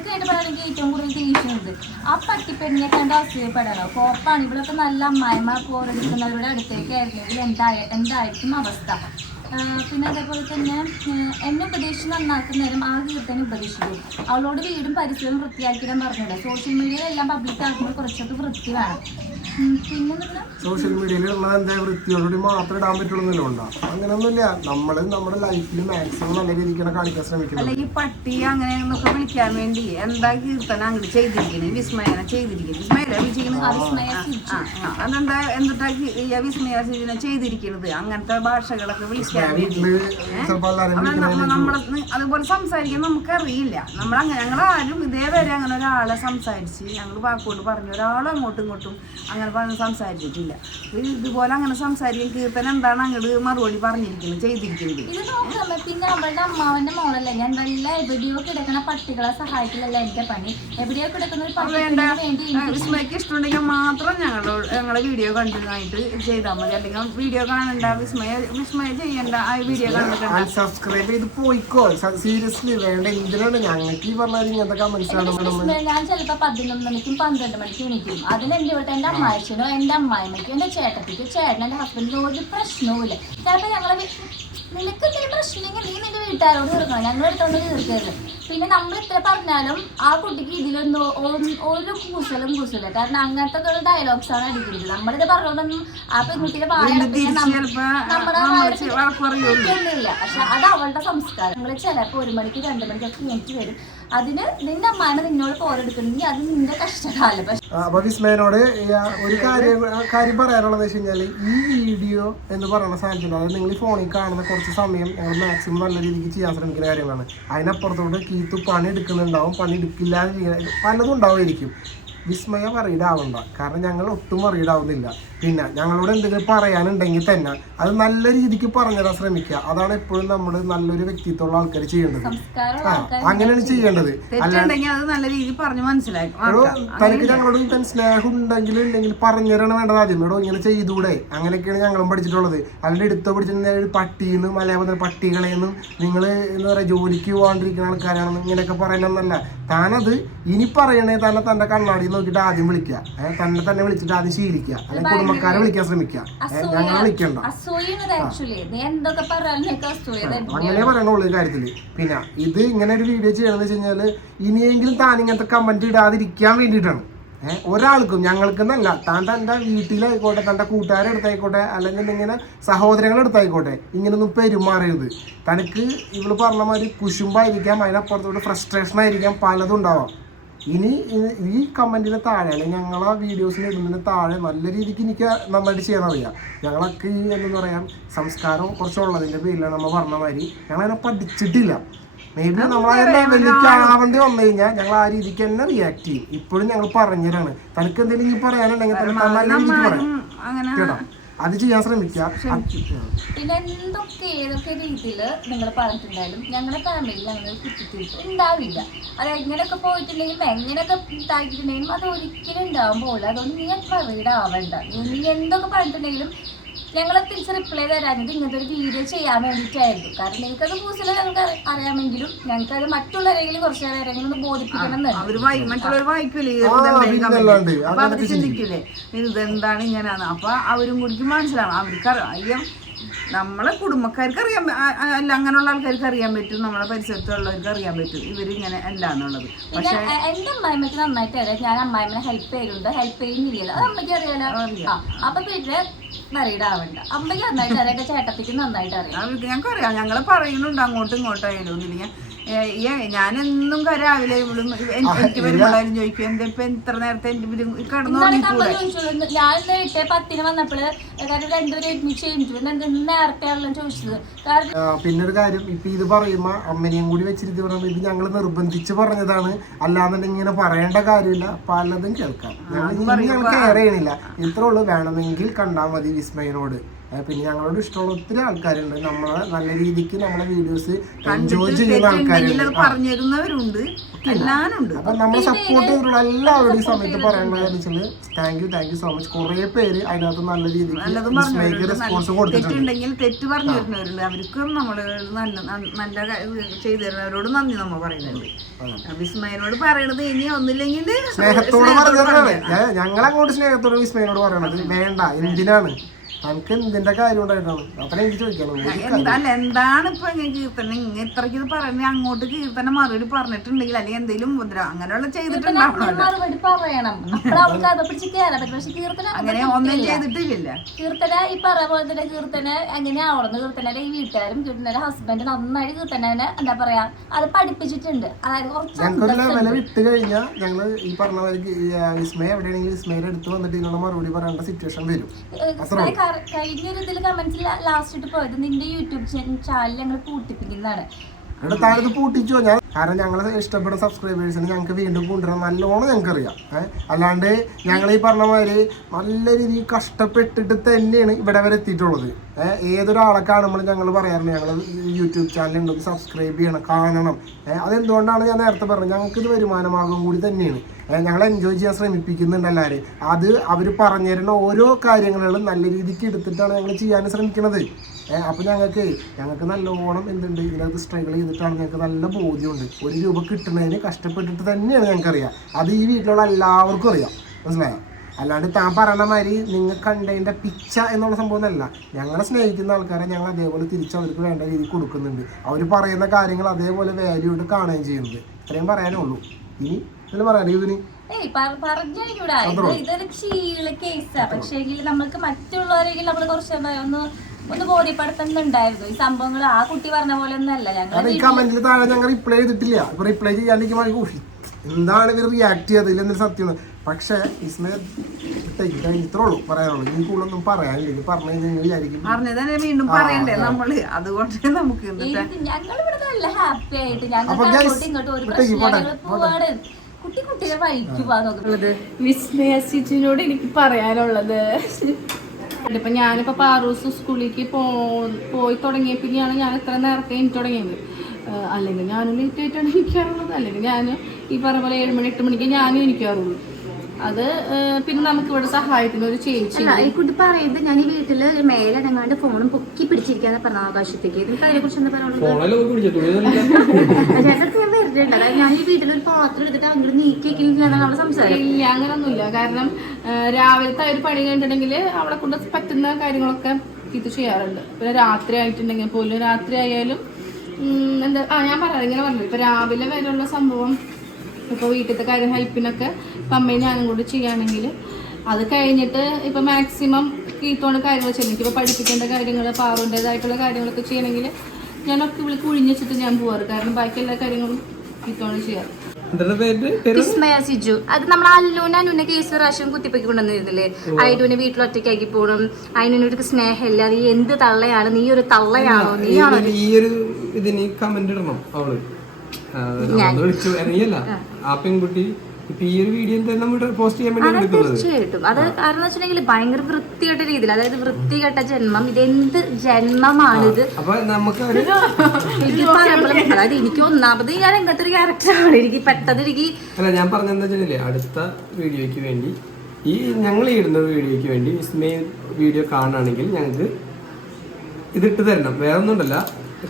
Speaker 3: എനിക്ക് ഏറ്റവും കൂടുതൽ ദേഷ്യമുണ്ട്. ആ പട്ടിപ്പെണ്ണിനെ കണ്ട് അസൂയപ്പെടണം. കോപ്പാണ് ഇവിടെയൊക്കെ നല്ല അമ്മായിമ്മ പോരെടുക്കുന്നവരുടെ അടുത്തേക്ക് ആയിരുന്നെങ്കിൽ എന്തായ എന്തായിരിക്കും അവസ്ഥ. പിന്നെ അതേപോലെ തന്നെ എന്നെ ഉപദേശിച്ച് നന്നാക്കുന്ന നേരം ആ കീർത്തനെ ഉപദേശിക്കും. അവളോട് വീടും പരിസരവും വൃത്തിയാക്കിയിടാൻ പറഞ്ഞില്ല സോഷ്യൽ മീഡിയയിലെല്ലാം പബ്ലിക് ആക്കുമ്പോൾ കുറച്ചൊക്കെ വൃത്തി വേണം. പിന്നെ
Speaker 4: സോഷ്യൽ മീഡിയയിലുള്ള എന്താ? വൃത്തിയോടുകൂടി മാത്രം ഇടാൻ പറ്റുള്ളൂ അങ്ങനെയൊന്നുമില്ല നമ്മൾ നമ്മുടെ ലൈഫിൽ മാക്സിമം നല്ല രീതിക്കാണ് കാണിക്കാൻ ശ്രമിക്കുന്നത്.
Speaker 2: അല്ലെങ്കിൽ പട്ടി അങ്ങനെ എന്നൊക്കെ വിളിക്കാൻ വേണ്ടി എന്താ കീർത്തന അങ്ങനെ ചെയ്തിരിക്കണേ? വിസ്മയന ചെയ്തിരിക്കുന്നത് വിസ്മയ വിജയിക്കുന്നത് അതെന്താ? എന്താ വിസ്മയ സൂചന ചെയ്തിരിക്കുന്നത് അങ്ങനത്തെ ഭാഷകളൊക്കെ വിളിക്കാൻ വീട്ടിൽ അതുപോലെ സംസാരിക്കാൻ നമുക്കറിയില്ല. നമ്മളങ്ങനെ ഞങ്ങളാരും ഇതേവരെ അങ്ങനെ ഒരാളെ സംസാരിച്ച് ഞങ്ങൾ വാക്കുകൊണ്ട് പറഞ്ഞു ഒരാളെ അങ്ങോട്ടും ഇങ്ങോട്ടും അങ്ങനെ പറഞ്ഞ് സംസാരിച്ചിട്ടില്ല. ഇത് ഇതുപോലെ അങ്ങനെ സംസാരിക്കാൻ കീർത്തന എന്താണ് അങ്ങോട്ട് മറുപടി പറഞ്ഞിരിക്കുന്നത് ചെയ്തിരിക്കുന്നത്?
Speaker 3: ഇത് നോക്കുമ്പോ പിന്നെ അവളുടെ അമ്മാവന്റെ മോളല്ലേ? ഞാൻ നല്ല എവിടെയോ കിടക്കുന്ന പട്ടികളെ സഹായിക്കലല്ല എന്റെ പണി. എവിടെയോ കിടക്കുന്ന ഒരു
Speaker 2: വേണ്ടി. വിസ്മയ്ക്ക് ഇഷ്ടമുണ്ടെങ്കിൽ മാത്രം ഞങ്ങളോട് ഞങ്ങളെ വീഡിയോ കണ്ടിരുന്നായിട്ട് ചെയ്താൽ മതി. അല്ലെങ്കിൽ വീഡിയോ കാണണ്ട. വിസ്മയ വിസ്മയ ചെയ്യണ്ട ആ വീഡിയോ
Speaker 4: അൺസബ്സ്ക്രൈബ് ചെയ്ത് പോയിക്കോ. സീരിയസ്ലി വേണ്ട. എന്തിനാണ് ഞങ്ങൾക്ക് ഈ പറഞ്ഞാൽ ഇങ്ങനത്തെ കമന്റ്സ്
Speaker 3: ഞാൻ ചിലപ്പോ പതിനൊന്ന് മണിക്കും പന്ത്രണ്ട് മണിക്കും എണീക്കും അതിന് എന്റെ വീട്ടിൽ എന്റെ അമ്മാച്ചനോ എന്റെ അമ്മായിമ്മയ്ക്കോ എന്റെ ചേട്ടത്തിക്കോ ചേട്ടൻ എന്റെ ഹസ്ബൻഡിനോ ഒരു പ്രശ്നവും ഇല്ല ചിലപ്പോ ഞങ്ങളെ നിനക്ക് എന്തെങ്കിലും പ്രശ്നമെങ്കിൽ നീ നിന്റെ വീട്ടുകാരോട് തീർക്കണം ഞങ്ങൾ എടുത്തോണ്ട് തീർക്കരുത്. പിന്നെ നമ്മൾ ഇത്ര പറഞ്ഞാലും ആ കുട്ടിക്ക് ഇതിലൊന്നും ഒരു കൂസലും കൂസല കാരണം അങ്ങനത്തെ ഒരു ഡയലോഗ്സ് ആണ് അടിക്കുന്നത്. നമ്മളിത് പറഞ്ഞോണ്ടൊന്നും ആ പെൺകുട്ടിയുടെ
Speaker 2: പാടില്ല
Speaker 3: നമ്മുടെ പക്ഷെ അത് അവളുടെ സംസ്കാരം. നിങ്ങൾ ചിലപ്പോ ഒരു മണിക്ക് രണ്ട് മണിക്കൊക്കെ എനിക്ക് വരും. അതിന് നിന്റെ അമ്മാനെ നിന്നോട് പോരെടുക്കണമെങ്കിൽ അത് നിന്റെ കഷ്ടകാലം.
Speaker 4: അപ്പൊ വിസ്മയനോട് ഒരു കാര്യം കാര്യം പറയാനുള്ളത് വെച്ച് ഈ വീഡിയോ എന്ന് പറയുന്ന സാധനത്തിൽ അതായത് നിങ്ങൾ ഈ ഫോണിൽ കാണുന്ന കുറച്ച് സമയം ഞങ്ങൾ മാക്സിമം നല്ല രീതിക്ക് ചെയ്യാൻ ശ്രമിക്കുന്ന കാര്യങ്ങളാണ്. അതിനപ്പുറത്തോട്ട് കീത്തു പണി എടുക്കുന്നുണ്ടാവും പണി എടുക്കില്ല പലതും ഉണ്ടാവുമായിരിക്കും. വിസ്മയ അറിയിടാവണ്ട കാരണം ഞങ്ങൾ ഒട്ടും അറിയിടാവുന്നില്ല പിന്നെ ഞങ്ങളോട് എന്തെങ്കിലും പറയാനുണ്ടെങ്കിൽ തന്നെ അത് നല്ല രീതിക്ക് പറഞ്ഞുതരാൻ ശ്രമിക്കുക. അതാണ് എപ്പോഴും നമ്മൾ നല്ലൊരു വ്യക്തിത്വമുള്ള ആൾക്കാർ ചെയ്യേണ്ടത്. ആ അങ്ങനെയാണ് ചെയ്യേണ്ടത്. തനിക്ക് ഞങ്ങളോട് സ്നേഹം ഉണ്ടെങ്കിൽ ഉണ്ടെങ്കിൽ പറഞ്ഞു തരണം വേണ്ടത് ആദ്യം. എടോ ഇങ്ങനെ ചെയ്തൂടെ. അങ്ങനെയൊക്കെയാണ് ഞങ്ങളും പഠിച്ചിട്ടുള്ളത്. അതിന്റെ എടുത്തോ പിടിച്ചിട്ടുണ്ടെങ്കിൽ പട്ടിന്ന് മലയാളം പട്ടികളെന്നും നിങ്ങൾ എന്താ പറയുക ജോലിക്ക് പോകാണ്ടിരിക്കുന്ന ആൾക്കാരാണെന്ന് ഇങ്ങനെയൊക്കെ പറയണമെന്നല്ല താനത് ഇനി പറയണേ തന്നെ തന്റെ കണ്ണാടി നോക്കിയിട്ട് ആദ്യം വിളിക്കുക. തന്നെ തന്നെ വിളിച്ചിട്ട് ആദ്യം ശീലിക്കുക. അല്ലെങ്കിൽ കുടുംബ കുടുംബക്കാരെ വിളിക്കാൻ ശ്രമിക്കുക. ഞങ്ങളെ വിളിക്കണ്ട. അങ്ങനെ പറയണുള്ളൂ കാര്യത്തിൽ കാര്യത്തിൽ. പിന്നെ ഇത് ഇങ്ങനെ ഒരു വീഡിയോ ചെയ്യണമെന്ന് വെച്ച് കഴിഞ്ഞാൽ ഇനിയെങ്കിലും താൻ ഇങ്ങനത്തെ കമന്റ് ഇടാതിരിക്കാൻ വേണ്ടിയിട്ടാണ്. ഒരാൾക്കും ഒരാൾക്കും ഞങ്ങൾക്കെന്നല്ല താൻ തന്റെ വീട്ടിലായിക്കോട്ടെ തന്റെ കൂട്ടുകാരെ എടുത്തായിക്കോട്ടെ അല്ലെങ്കിൽ ഇങ്ങനെ സഹോദരങ്ങളെ എടുത്തായിക്കോട്ടെ ഇങ്ങനൊന്നും പെരുമാറരുത്. തനിക്ക് ഇവൾ പറഞ്ഞ മാതിരി കുശുമ്പായിരിക്കാം അതിനപ്പുറത്തോട്ട് ഫ്രസ്ട്രേഷൻ ആയിരിക്കാം പലതും ഉണ്ടാവാം. ഇനി ഈ- കമന്റിന് കമന്റിന് താഴെ അല്ലെങ്കിൽ ഞങ്ങളെ വീഡിയോസിന് ഇടുന്നതിന് താഴെ നല്ല രീതിക്ക് എനിക്ക് നന്നായിട്ട് ചെയ്യാൻ അറിയാം. ഞങ്ങളൊക്കെ ഈ എന്താ പറയാ സംസ്കാരം കുറച്ചുള്ളതിന്റെ പേരിലാണ് നമ്മൾ പറഞ്ഞ മാതിരി ഞങ്ങളതിനെ പഠിച്ചിട്ടില്ല. മേ ബി നമ്മളെ ലെവലിലേക്ക് ആവേണ്ടി വന്നു കഴിഞ്ഞാൽ ഞങ്ങൾ ആ രീതിക്ക് തന്നെ റിയാക്ട് ചെയ്യും. ഇപ്പോഴും ഞങ്ങൾ പറഞ്ഞതാണ്. തനിക്ക് എന്തെങ്കിലും പറയാനുണ്ടെങ്കിൽ തന്നെ നല്ല രീതിക്ക് പറയാം. കേട്ടോ? അത് ചെയ്യാൻ ശ്രമിക്കുക
Speaker 3: പിന്നെ എന്തൊക്കെ ഏതൊക്കെ രീതിയിൽ നിങ്ങൾ പറഞ്ഞിട്ടുണ്ടായാലും ഞങ്ങളുടെ ഫാമിലിയിൽ അങ്ങനെ കുത്തിത്തിരിപ്പ് ഉണ്ടാവില്ല. അത് എങ്ങനെയൊക്കെ പോയിട്ടുണ്ടെങ്കിലും എങ്ങനെയൊക്കെ ഇതാക്കിയിട്ടുണ്ടെങ്കിലും അത് ഒരിക്കലും ഉണ്ടാവാൻ പോകില്ല അതുകൊണ്ട് നീ വറീഡ് ആവണ്ട. നീ നീ എന്തൊക്കെ പറഞ്ഞിട്ടുണ്ടെങ്കിലും ഞങ്ങളെ തിരിച്ച് റിപ്ലൈ തരാഞ്ഞത് ഇങ്ങനത്തെ ഒരു വീഡിയോ ചെയ്യാൻ വേണ്ടിയിട്ടായിരുന്നു. കാരണം നിങ്ങൾക്കത് പൂസിൽ ഞങ്ങൾക്ക് അറി- അറിയാമെങ്കിലും ഞങ്ങൾക്കത് മറ്റുള്ളവരെങ്കിലും കുറച്ച് നേരെങ്കിലും ഒന്ന് ബോധിപ്പിക്കണം എന്നുണ്ട്
Speaker 2: ചിന്തിക്കില്ലേ ഇതെന്താണ് ഇങ്ങനെയാണ് അപ്പൊ അവരും കൂടി മനസ്സിലാവും അവർക്ക് അറിയാം. നമ്മളെ കുടുംബക്കാർക്ക് അറിയാൻ അല്ല അങ്ങനെയുള്ള ആൾക്കാർക്ക് അറിയാൻ പറ്റും. നമ്മളെ പരിസരത്തുള്ളവർക്ക് അറിയാൻ പറ്റും. ഇവർ ഇങ്ങനെ അല്ല എന്നുള്ളത് പക്ഷെ
Speaker 3: എന്റെ അമ്മായിമ്മക്ക് നന്നായിട്ട് അറിയാം. ഞാൻ അമ്മായിമ്മനെ ഹെൽപ്പ് ചെയ്യുന്നുണ്ട് ഹെൽപ്പ് ചെയ്യുന്നില്ലല്ലോ. അത് അമ്മയ്ക്ക് അറിയാലോ. അപ്പൊ പിന്നെ മറിയുടെ ആവണ്ട. അമ്മയ്ക്ക് നന്നായിട്ട് അറിയാം. ചേട്ടത്തിക്ക് നന്നായിട്ട് അറിയാം.
Speaker 2: ഞങ്ങൾക്ക് അറിയാം ഞങ്ങൾ പറയുന്നുണ്ട് അങ്ങോട്ടും ഇങ്ങോട്ടും ആയാലും എന്നും രാവിലെ ഇവളും എനിക്ക് വരുമ്പോഴായാലും ചോദിക്കും എന്താ ഇപ്പൊ ഇത്ര നേരത്തെ എന്റെ
Speaker 3: കടന്നു ഞാൻ എട്ട് പത്തിന് വന്നപ്പോൾ കാരണം രണ്ടുപേരും ഒരുമിച്ച് കഴിഞ്ഞു എന്താ നേരത്തെ ആണല്ലോ ചോദിച്ചത്. കാരണം
Speaker 4: പിന്നെ ഒരു കാര്യം ഇപ്പൊ ഇത് പറയുമ്പോ അമ്മനെയും കൂടി വെച്ചിരുത്തി പറയുമ്പോ ഇത് ഞങ്ങൾ നിർബന്ധിച്ച് പറഞ്ഞതാണ്. അല്ലാന്നുണ്ടെങ്കിൽ ഇങ്ങനെ പറയേണ്ട കാര്യമില്ല. പലതും കേൾക്കാം. ഞങ്ങൾ കെയർ ചെയ്യണില്ല. ഇത്രേ ഉള്ളൂ. വേണമെങ്കിൽ കണ്ടാൽ മതി വിസ്മയനോട്. പിന്നെ ഞങ്ങളോട് ഇഷ്ടമുള്ള ഒത്തിരി ആൾക്കാരുണ്ട്. നമ്മളെ നല്ല രീതിക്ക് നമ്മളെ വീഡിയോസ് എൻജോയ് ചെയ്യുന്ന ആൾക്കാരുണ്ട്. അപ്പൊ നമ്മളെ സപ്പോർട്ട് ചെയ്തിട്ടുള്ള എല്ലാവരും ഈ സമയത്ത് പറയാനുള്ളതെന്ന് വെച്ചാൽ thank you thank you so much കുറെ പേര് അതിനകത്ത് നല്ല രീതിക്ക് റെസ്പോൺസ് കൊടുത്തിട്ടുണ്ട്.
Speaker 2: തെറ്റുണ്ടെങ്കിൽ തെറ്റ് പറഞ്ഞു തരുന്നവരുണ്ട് അവർക്കും നമ്മൾ നല്ല നല്ല ചെയ്തു തരുന്നവരോട് നന്ദി നമ്മൾ പറയുന്നുണ്ട്. വിസ്മയനോട് പറയണത് ഇനി ഒന്നില്ലെങ്കിൽ
Speaker 4: സ്നേഹത്തോട് പറഞ്ഞതാണ്. ഞങ്ങൾ അങ്ങോട്ട് സ്നേഹത്തോട് വിസ്മയനോട് പറയണത് വേണ്ട. എന്തിനാണ്? നമുക്ക് എന്തിന്റെ കാര്യം ഉണ്ടായിട്ടാണ്? അപ്പൊ എനിക്ക് ചോദിക്കണം
Speaker 2: എന്താണ് ഇപ്പൊ ഇങ്ങനെ കീർത്തനം? ഇങ്ങനെ ഇത്രയ്ക്ക് ഇത് പറയുന്നത് അങ്ങോട്ട് കീർത്തനം മറുപടി പറഞ്ഞിട്ടുണ്ടെങ്കിൽ അല്ലെങ്കിൽ എന്തെങ്കിലും ഉപദ്രവം അങ്ങനെയുള്ള ചെയ്തിട്ടുണ്ടാവും
Speaker 3: മറുപടി പറയണം. അപ്പോൾ അവൾക്ക് അത് പിടിച്ച് കയറാൻ പറ്റും കീർത്തന
Speaker 2: അങ്ങനെ ഒന്നും ചെയ്തിട്ടില്ല.
Speaker 3: കീർത്തന ഈ പറ പോലെ തന്നെ കീർത്തന എങ്ങനെയാവണം കീർത്തന ഈ വീട്ടുകാരും കീർത്തന ഹസ്ബൻഡ് നന്നായി കീർത്തനെ എന്താ പറയാ അത് പഠിപ്പിച്ചിട്ടുണ്ട്. അതായത് കുറച്ച്
Speaker 4: ലെവൽ വിട്ട് കഴിഞ്ഞാൽ ഞങ്ങൾ ഈ പറഞ്ഞ ആ, വിസ്മയ എവിടെയാണെങ്കിൽ വിസ്മയുടെ അടുത്ത് വന്നിട്ട് ഇതിനുള്ള മറുപടി പറയേണ്ട സിറ്റുവേഷൻ വരും.
Speaker 3: കഴിഞ്ഞൊരു ഇതിൽ കമന്റ്സിൽ ലാസ്റ്റ് പോയത് നിന്റെ യൂട്യൂബ് ചാനൽ ഞങ്ങൾ പൂട്ടിപ്പിക്കുന്നതാണ്.
Speaker 4: താഴത്ത് പൂട്ടിച്ചോ? ഞാൻ കാരണം ഞങ്ങളെ ഇഷ്ടപ്പെടുന്ന സബ്സ്ക്രൈബേഴ്സിന് ഞങ്ങൾക്ക് വീണ്ടും കൊണ്ടുവരാൻ നല്ലോണം ഞങ്ങൾക്ക് അറിയാം അല്ലാണ്ട് ഞങ്ങൾ ഈ പറഞ്ഞ മാതിരി നല്ല രീതിയിൽ കഷ്ടപ്പെട്ടിട്ട് തന്നെയാണ് ഇവിടെ വരെ എത്തിയിട്ടുള്ളത്. ഏതൊരാളെ കാണുമ്പോൾ ഞങ്ങൾ പറയാറുണ്ട് ഞങ്ങൾ യൂട്യൂബ് ചാനൽ ഉണ്ട് സബ്സ്ക്രൈബ് ചെയ്യണം കാണണം. അതെന്തുകൊണ്ടാണ് ഞാൻ നേരത്തെ പറഞ്ഞത്? ഞങ്ങൾക്ക് ഇത് വരുമാനമാകും കൂടി തന്നെയാണ്. ഞങ്ങൾ എൻജോയ് ചെയ്യാൻ ശ്രമിപ്പിക്കുന്നുണ്ട് എല്ലാവരും. അത് അവർ പറഞ്ഞു തരുന്ന ഓരോ കാര്യങ്ങളും നല്ല രീതിക്ക് എടുത്തിട്ടാണ് ഞങ്ങൾ ചെയ്യാൻ ശ്രമിക്കുന്നത് ഏഹ് അപ്പൊ ഞങ്ങൾക്ക് ഞങ്ങൾക്ക് നല്ലോണം എന്തുണ്ട്? ഇതിനകത്ത് സ്ട്രഗിൾ ചെയ്തിട്ടാണ് ഞങ്ങൾക്ക് നല്ല ബോധ്യമുണ്ട്. ഒരു രൂപ കിട്ടുന്നതിന് കഷ്ടപ്പെട്ടിട്ട് തന്നെയാണ് ഞങ്ങൾക്കറിയാം. അത് ഈ വീട്ടിലുള്ള എല്ലാവർക്കും അറിയാം. മനസ്സിലായോ? അല്ലാണ്ട് താൻ പറയണ മാതിരി നിങ്ങൾ കണ്ടതിന്റെ പിച്ച എന്നുള്ള സംഭവം അല്ല ഞങ്ങളെ സ്നേഹിക്കുന്ന ആൾക്കാരെ ഞങ്ങൾ അതേപോലെ തിരിച്ച് അവർക്ക് വേണ്ട രീതിയിൽ കൊടുക്കുന്നുണ്ട്. അവർ പറയുന്ന കാര്യങ്ങൾ അതേപോലെ വാല്യൂ ആയിട്ട് കാണുകയും ചെയ്യുന്നത് ഇത്രയും പറയാനേ ഉള്ളൂ. ഇനി പറയാനോ ഇതിന്.
Speaker 3: പറഞ്ഞൂടാ ഇത് ഇതൊരു ക്ഷീള കേസാ. പക്ഷേ നമ്മൾക്ക് മറ്റുള്ളവരെങ്കിലും നമ്മൾ കുറച്ച് ഒന്ന് ഒന്ന് ബോധ്യപ്പെടുത്തുന്നുണ്ടായിരുന്നു ഈ സംഭവങ്ങൾ ആ കുട്ടി പറഞ്ഞ പോലെ ഒന്നല്ല ഞങ്ങൾ
Speaker 4: കമന്റിൽ താഴെ ഞങ്ങൾ റിപ്ലൈ ചെയ്തിട്ടില്ല. ഇപ്പൊ റിപ്ലൈ ചെയ്യാണ്ടിരിക്കുമ്പോൾ എന്താണ് ഇവർ റിയാക്ട് ചെയ്തത്? ഇല്ലെന്നൊരു സത്യമാണ് പക്ഷേ ഇസ്മേ ഇത്രേ ഉള്ളൂ പറയാനുള്ളൂ. ഇനി കൂടുതലൊന്നും പറയാനില്ല. ഇനി പറഞ്ഞു കഴിഞ്ഞാൽ വിചാരിക്കും.
Speaker 2: പറഞ്ഞതന്നെ വീണ്ടും പറയണ്ടേ നമ്മൾ? അതുകൊണ്ട് നമുക്ക് എന്നിട്ട്
Speaker 3: ഞങ്ങൾ ഇവിടെ നല്ല ഹാപ്പി ആയിട്ട്. ഞങ്ങൾ
Speaker 4: അപ്പൊ
Speaker 3: അങ്ങോട്ടും ഒരു പ്രശ്നം. കുട്ടി വഴിക്ക്
Speaker 5: വിസ്മയ ചേച്ചിനോട് എനിക്ക് പറയാനുള്ളത്. ഇപ്പൊ ഞാനിപ്പോ പാറൂസ് സ്കൂളിലേക്ക് പോ പോയി തുടങ്ങിയ പിന്നെയാണ് ഞാൻ ഇത്ര നേരത്തെ എനിക്ക് തുടങ്ങിയത്. അല്ലെങ്കിൽ ഞാനും ലേറ്റ് ആയിട്ടാണ് ഇരിക്കാറുള്ളത് അല്ലെങ്കിൽ ഞാൻ ഈ പറഞ്ഞ പോലെ ഏഴ് മണി എട്ട് മണിക്ക് ഞാനും ഇരിക്കാറുള്ളൂ അത് പിന്നെ നമുക്ക് ഇവിടെ സഹായത്തിന് ഒരു ചേച്ചി
Speaker 6: ഈ കുട്ടി പറയുന്നത് ഞാൻ ഈ വീട്ടിൽ മേലടങ്ങാണ്ട് ഫോണും പൊക്കി പിടിച്ചിരിക്കാന്ന് പറഞ്ഞ ആകാശത്തേക്ക്. നിങ്ങൾക്ക് അതിനെ കുറിച്ച് എന്താ പറയാനുള്ളത്? ചേട്ടർക്ക് ഞാൻ അതായത് ഞാൻ ഈ വീട്ടിൽ ഒരു പാത്രം എടുത്തിട്ട് അങ്ങോട്ട് നീക്കിയെങ്കിലാണ് നമ്മൾ സംസാരം
Speaker 5: ഇല്ല അങ്ങനൊന്നുമില്ല. കാരണം രാവിലത്തെ ഒരു പണി കഴിഞ്ഞിട്ടുണ്ടെങ്കിൽ അവളെ കൊണ്ട് പറ്റുന്ന കാര്യങ്ങളൊക്കെ ഇത് ചെയ്യാറുണ്ട്. പിന്നെ രാത്രി ആയിട്ടുണ്ടെങ്കിൽ പോലും രാത്രി ആയാലും എന്താ ആ ഞാൻ പറയാം ഇങ്ങനെ പറഞ്ഞു ഇപ്പൊ രാവിലെ വരെയുള്ള സംഭവം ഇപ്പൊ വീട്ടിലത്തെ കാര്യം ഹെൽപ്പിനൊക്കെ ഇപ്പം അമ്മയും ഞാനും കൂടി ചെയ്യുകയാണെങ്കിൽ അത് കഴിഞ്ഞിട്ട് ഇപ്പം മാക്സിമം കീത്തോണ്ട് കാര്യങ്ങൾ ചെയ്യണം എനിക്കിപ്പോൾ പഠിപ്പിക്കേണ്ട കാര്യങ്ങൾ പാറുന്റെതായിട്ടുള്ള കാര്യങ്ങളൊക്കെ ചെയ്യണമെങ്കിൽ ഞാനൊക്കെ ഇവിടെ കുഴിഞ്ഞിച്ചിട്ട് ഞാൻ പോവാറ്. കാരണം ബാക്കി എല്ലാ കാര്യങ്ങളും കീത്തോണ്ട് ചെയ്യാറ്.
Speaker 3: വിസ്മയ സിജു. അത് നമ്മൾ അല്ലൂനെ അനുനെ കേസ് പ്രാവശ്യം കുത്തിപ്പൊക്കി കൊണ്ടുവന്നിരുന്നില്ലേ? ഐഡുവിനെ വീട്ടിൽ ഒറ്റയ്ക്കാക്കി പോകണം അതിനൊരു സ്നേഹമില്ല. നീ എന്ത് തള്ളയാണ് നീ ഒരു തള്ളയാണോ? നീയാണോ
Speaker 1: ഈ- ഈ ഒരു ഇതിന് കമന്റ് ഇടണം അവൾ. വിളിച്ചു. നീയല്ല ആ പെൺകുട്ടി ഇപ്പൊ ഈ ഒരു വീഡിയോ തന്നെ പോസ്റ്റ് ചെയ്യാൻ വേണ്ടി എടുക്കുന്നത്.
Speaker 3: തീർച്ചയായിട്ടും. അത് കാരണം വെച്ചിട്ടുണ്ടെങ്കിൽ ഭയങ്കര വൃത്തികെട്ട രീതിയിൽ അതായത് വൃത്തികെട്ട ജന്മം. ഇതെന്ത് ജന്മമാണിത്?
Speaker 1: അപ്പൊ നമുക്ക്
Speaker 3: അതായത് എനിക്ക് ഒന്നാമത് ഞാൻ എങ്ങനത്തെ ഒരു ക്യാരക്ടറാണ് എനിക്ക് പെട്ടെന്ന് എനിക്ക്
Speaker 1: അല്ല ഞാൻ പറഞ്ഞെന്താ അടുത്ത വീഡിയോയ്ക്ക് വേണ്ടി ഈ ഞങ്ങൾ ഇടുന്ന വീഡിയോയ്ക്ക് വേണ്ടി വിസ്മയ വീഡിയോ കാണുകയാണെങ്കിൽ ഞങ്ങൾക്ക് ഇതിട്ട് തരണം. വേറെ ഒന്നുണ്ടല്ല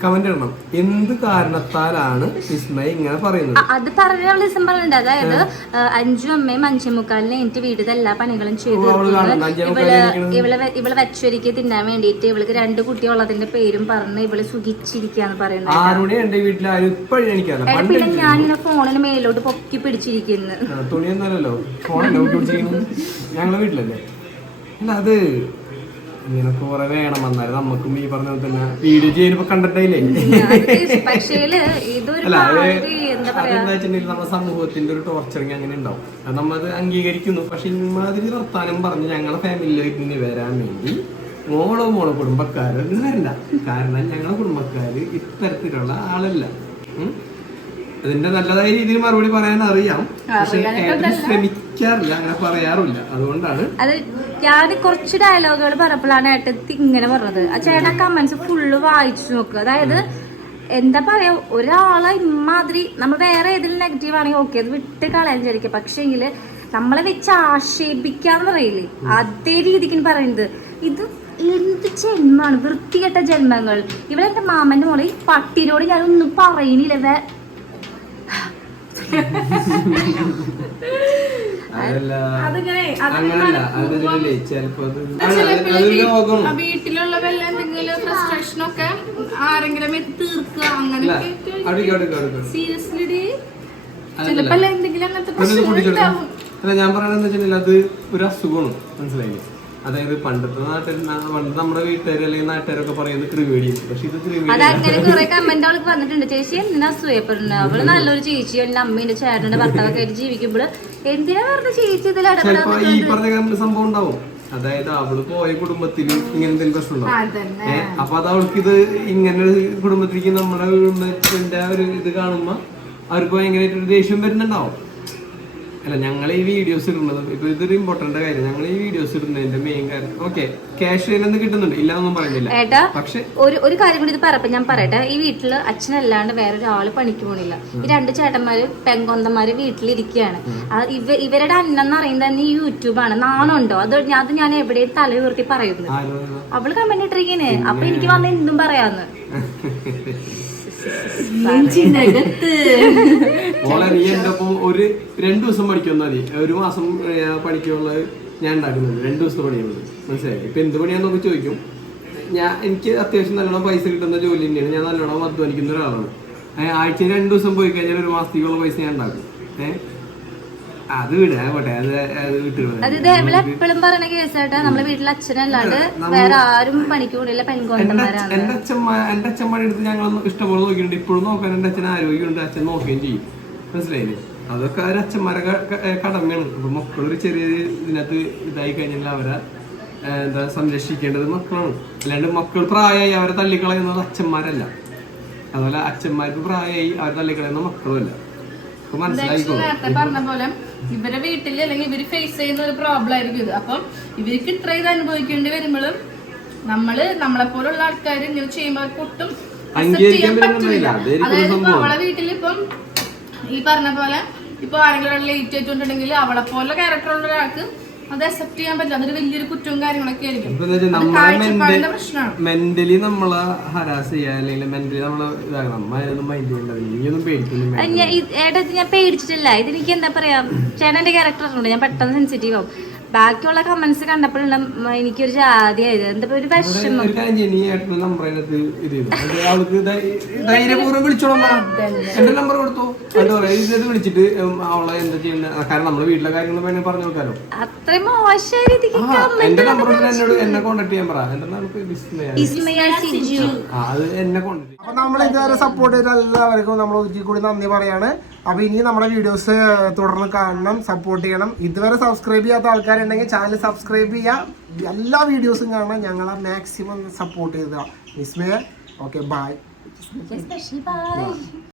Speaker 1: കമന്റ് ഇടണം. എന്ത് കാരണത്താലാണ് വിസ്മയ ഇങ്ങനെ പറയുന്നത്?
Speaker 3: അത് പറഞ്ഞ ദിവസം പറഞ്ഞിട്ടുണ്ട്. അതായത് അഞ്ചു അമ്മയും അഞ്ചേ മുക്കാലിന് എനിക്ക് വീട്ടിലെ എല്ലാ പണികളും ചെയ്തു. ഇവൾ ഇവൾ ഇവൾ വെച്ചൊരുക്കി തിന്നാൻ വേണ്ടിയിട്ട് ഇവൾക്ക് രണ്ട് കുട്ടി കുട്ടിയുള്ളതിന്റെ പേരും പറഞ്ഞ് ഇവൾ സുഖിച്ചിരിക്കാന്ന് പറയുന്നത്
Speaker 1: ആരുടെ? എന്റെ വീട്ടിൽ ആരും ഇപ്പോഴും എനിക്കറിയാം
Speaker 3: പിന്നെ ഞാനിങ്ങനെ ഫോണിന് മേലോട്ട് പൊക്കി പിടിച്ചിരിക്കുന്നു.
Speaker 1: ഫോണല്ലേ? പിടിച്ചിരിക്കുന്നു ഞങ്ങളെ വീട്ടിലല്ലേ? അല്ല അത് ഇങ്ങനെ കുറെ വേണം. വന്നാലും നമുക്കും ഈ പറഞ്ഞ പോലെ തന്നെ വീഡിയോ ചെയ്യുമ്പോ കണ്ടിട്ടില്ലേ അല്ല അതെന്താ വെച്ചിട്ടുണ്ടെങ്കിൽ നമ്മുടെ സമൂഹത്തിന്റെ ഒരു ടോർച്ചറിങ് അങ്ങനെ ഉണ്ടാവും. അത് അംഗീകരിക്കുന്നു. പക്ഷെ ഇമാതിരി വർത്താനം പറഞ്ഞ് ഞങ്ങളെ ഫാമിലിയിലേക്ക് ഇനി വരാൻ വേണ്ടി മോളോ മോളോ കുടുംബക്കാരോ ഇന്ന് വരണ്ട. കാരണം ഞങ്ങളെ കുടുംബക്കാര് ഇത്തരത്തിലുള്ള ആളല്ല. അതിന്റെ നല്ലതായ രീതിയിൽ മറുപടി പറയാൻ അറിയാം പക്ഷെ ഏട്ടന് ശ്രമിക്കാറില്ല അങ്ങനെ പറയാറില്ല അതുകൊണ്ടാണ്
Speaker 3: അത് ഞാൻ കുറച്ച് ഡയലോഗുകൾ പറഞ്ഞപ്പോഴാണ് ഏട്ടത്തി ഇങ്ങനെ പറഞ്ഞത്. ആ ചേട്ടൻ കമന്റ്സ് ഫുള്ള് വായിച്ചു നോക്കുക അതായത് എന്താ പറയാ ഒരാളെ ഇമാതിരി നമ്മൾ വേറെ ഏതെങ്കിലും നെഗറ്റീവ് ആണെങ്കിൽ ഓക്കെ അത് വിട്ട് കളയാൻ വിചാരിക്കുക പക്ഷേങ്കിൽ നമ്മളെ വെച്ച് ആക്ഷേപിക്കാന്ന് പറയില്ലേ? അതേ രീതിക്ക് പറയുന്നത്. ഇത് എന്ത് ജന്മാണ് വൃത്തികെട്ട ജന്മങ്ങൾ. ഇവിടെ എന്റെ മാമന്റെ മോളെ ഈ പട്ടിനോട് ഒന്നും പറയുന്നില്ല വേ [LAUGHS]
Speaker 5: അതിങ്ങനെ വീട്ടിലുള്ള വല്ല എന്തെങ്കിലും ഫ്രസ്ട്രേഷൻ ഒക്കെ ആരെങ്കിലും തീർക്കുക
Speaker 1: അങ്ങനെ
Speaker 5: സീരിയസ്ലി ചിലപ്പോ എന്തെങ്കിലും അങ്ങനത്തെ
Speaker 1: ഞാൻ പറയണെന്ന് വെച്ചിട്ടുണ്ടെങ്കിൽ അത് ഒരു അസുഖമാണ്. മനസ്സിലായില്ലേ? അതായത് പണ്ടത്തെ നാട്ടിൽ പണ്ട് നമ്മുടെ വീട്ടുകാർ അല്ലെങ്കിൽ നാട്ടുകാരൊക്കെ പറയുന്നത് ക്രിവേടി പക്ഷെ ഇത് ക്രിവേടി
Speaker 3: അതങ്ങനെ കുറെ കമന്റ് അവൾക്ക് വന്നിട്ടുണ്ട്. ചേച്ചി എന്തിനാ അസൂയപ്പെടുന്നത് അവൾ നല്ലൊരു ചേച്ചി എന്റെ അമ്മേന്റെ ചേട്ടന്റെ ഭർത്താവൊക്കെ ആയിട്ട് ജീവിക്കുമ്പോൾ എന്തിനാ ചേച്ചി ഇതിൽ
Speaker 1: ഈ പറഞ്ഞ സംഭവം ഉണ്ടാവും. അതായത് അവൾ പോയ കുടുംബത്തിൽ ഇങ്ങനെ എന്തെങ്കിലും പ്രശ്നം ഉണ്ടാവും.
Speaker 5: അതന്നെ.
Speaker 1: ഏഹ് അപ്പൊ അത് അവൾക്ക് ഇത് ഇങ്ങനെ ഒരു കുടുംബത്തിലേക്ക് നമ്മുടെ കുടുംബത്തിന്റെ ഒരു ഇത് കാണുമ്പോ അവർക്ക് ഭയങ്കരമായിട്ട് ഒരു ദേഷ്യം വരുന്നുണ്ടാവും. അല്ല ഞങ്ങൾ ഈ വീഡിയോസ് ഇടുന്നത് ഇപ്പൊ ഇതൊരു ഇമ്പോർട്ടന്റ് കാര്യം. ഞങ്ങൾ ഈ വീഡിയോസ് ഇടുന്നതിന്റെ മെയിൻ കാര്യം. ഓക്കെ ക്യാഷ് നിന്ന് കിട്ടുന്നുണ്ട്. ഇല്ല എന്നൊന്നും പറയുന്നില്ല.
Speaker 3: ഏട്ടാ
Speaker 1: പക്ഷെ
Speaker 3: ഒരു ഒരു കാര്യം കൂടി ഇത് പറയപ്പോ ഞാൻ പറയട്ടെ. ഈ വീട്ടിൽ അച്ഛനല്ലാണ്ട് വേറെ ഒരാൾ പണിക്ക് പോണില്ല. ഈ രണ്ട് ചേട്ടന്മാര് പെങ്കൊന്തന്മാര് വീട്ടിലിരിക്കുകയാണ് ഇവ ഇവരുടെ അന്നം എന്ന് പറയുന്നത് തന്നെ ഈ യൂട്യൂബാണ് നാണുണ്ടോ? അത് ഞാൻ അത് ഞാൻ എവിടെയും തല ഉയർത്തി പറയുന്നു അവൾ കമന്റ് ഇട്ടിരിക്കണേ. അപ്പൊ എനിക്ക് വന്ന് എന്തും പറയാന്ന്. [LAUGHS]
Speaker 1: മോളെ നീ എന്റെ ഒപ്പം ഒരു രണ്ടു ദിവസം പഠിക്കുന്ന മതി. ഒരു മാസം പണിക്കുള്ളത് ഞാൻ ഉണ്ടാക്കുന്നത്. രണ്ടു ദിവസത്തെ പണിയുള്ളത് മനസ്സിലായി? ഇപ്പൊ എന്ത് പണിയാന്നൊക്കെ ചോദിക്കും. ഞാൻ എനിക്ക് അത്യാവശ്യം നല്ലോണം പൈസ കിട്ടുന്ന ജോലി തന്നെയാണ്. ഞാൻ നല്ലോണം അധ്വാനിക്കുന്ന ഒരാളാണ്. ആഴ്ച ആഴ്ചയിൽ രണ്ടു ദിവസം പോയി കഴിഞ്ഞാൽ ഒരു മാസത്തേക്കുള്ള പൈസ ഞാൻ ഉണ്ടാക്കും. ഏഹ് അത് വിടാ പോട്ടെ
Speaker 3: എപ്പോഴും പറയണ കേസായിട്ടാ നമ്മളെ വീട്ടിലെ അച്ഛനല്ലാണ്ട് വേറെ ആരും പണിക്ക് കൂടില്ല
Speaker 1: എന്റെ
Speaker 3: പെൺകൊണ്ടന്മാരാണ്
Speaker 1: എന്റെ ഞങ്ങൾ ഇഷ്ടംപോലെ നോക്കിയിട്ടുണ്ട്. ഇപ്പോഴും നോക്കാൻ എന്റെ അച്ഛൻ ആരോഗ്യമുണ്ട് അച്ഛൻ നോക്കുകയും ചെയ്യും. മനസ്സിലായില്ലേ? അതൊക്കെ ഒരു അച്ഛന്മാരെ കടമയാണ്. അപ്പൊ മക്കളൊരു ചെറിയ ഇതിനകത്ത് ഇതായി കഴിഞ്ഞാൽ അവരെ എന്താ സംരക്ഷിക്കേണ്ടത് മക്കളാണ്. അല്ലാണ്ട് മക്കൾ പ്രായമായി അവരെ തള്ളിക്കളയുന്നത് അച്ഛന്മാരല്ല. അതുപോലെ അച്ഛന്മാർക്ക് പ്രായമായി അവരെ തള്ളിക്കളയുന്ന മക്കളുമല്ല അപ്പൊ
Speaker 5: ഇവരെ വീട്ടിൽ അല്ലെങ്കിൽ ഇവർ ഫേസ് ചെയ്യുന്ന ഒരു പ്രോബ്ലം ആയിരിക്കും ഇത്. അപ്പം ഇവർക്ക് ഇത്ര ഇത് അനുഭവിക്കേണ്ടി വരുമ്പോഴും നമ്മൾ നമ്മളെ പോലുള്ള ആൾക്കാർ ഇങ്ങനെ ചെയ്യുമ്പോൾ ഒട്ടും അതായത് ഇപ്പൊ. അവളെ വീട്ടിലിപ്പം ഈ പറഞ്ഞ പോലെ ഇപ്പൊ ആരെങ്കിലും ലേറ്റ് ആയിട്ടുണ്ടെങ്കിൽ അവളെ പോലെ ക്യാരക്ടർ ഉള്ള ഒരാൾക്ക് അത് അക്സെപ്റ്റ് ചെയ്യാൻ പറ്റില്ല. അതൊരു വലിയൊരു കുറ്റവും കാര്യങ്ങളൊക്കെ ആയിരിക്കും.
Speaker 1: മെന്റലി നമ്മളെ ഹരാസ് ചെയ്യാൻ അല്ലെങ്കിൽ മെന്റലി നമ്മളെ ഇതാകണം മൈൻഡ് ചെയ്യേണ്ടതില്ല
Speaker 3: ഏട്ടാ ഞാൻ പേടിച്ചിട്ടില്ല. ഇതെനിക്ക് എന്താ പറയാ ചേട്ടന്റെ ക്യാരക്ടർ ഉണ്ട് ഞാൻ പെട്ടെന്ന് സെൻസിറ്റീവ് ആവും.
Speaker 1: ബാക്കിയുള്ള കമന്റ്സ് കണ്ടപ്പോഴുള്ള ഉം, എനിക്കൊരു ജാതിയായത്. എന്താ ഒരു വിഷമം. അത്രയും മോശ രീതിക്ക്
Speaker 5: എന്നെ കോണ്ടാക്ട് ചെയ്യാൻ പറ. എന്റെ
Speaker 1: സിജു.
Speaker 5: അത് എന്നെ കോണ്ടാക്ട്
Speaker 4: നമ്മൾ ഇതുവരെ സപ്പോർട്ട് ചെയ്ത എല്ലാവർക്കും നമ്മൾ ഒരിക്കൽ കൂടി നന്ദി പറയാണ്. അപ്പോൾ ഇനി നമ്മുടെ വീഡിയോസ് തുടർന്ന് കാണണം സപ്പോർട്ട് ചെയ്യണം. ഇതുവരെ സബ്സ്ക്രൈബ് ചെയ്യാത്ത ആൾക്കാരുണ്ടെങ്കിൽ ചാനൽ സബ്സ്ക്രൈബ് ചെയ്യുക. എല്ലാ വീഡിയോസും കാണണം. ഞങ്ങളെ maximum support ചെയ്തുക Vismaya okay bye
Speaker 3: special bye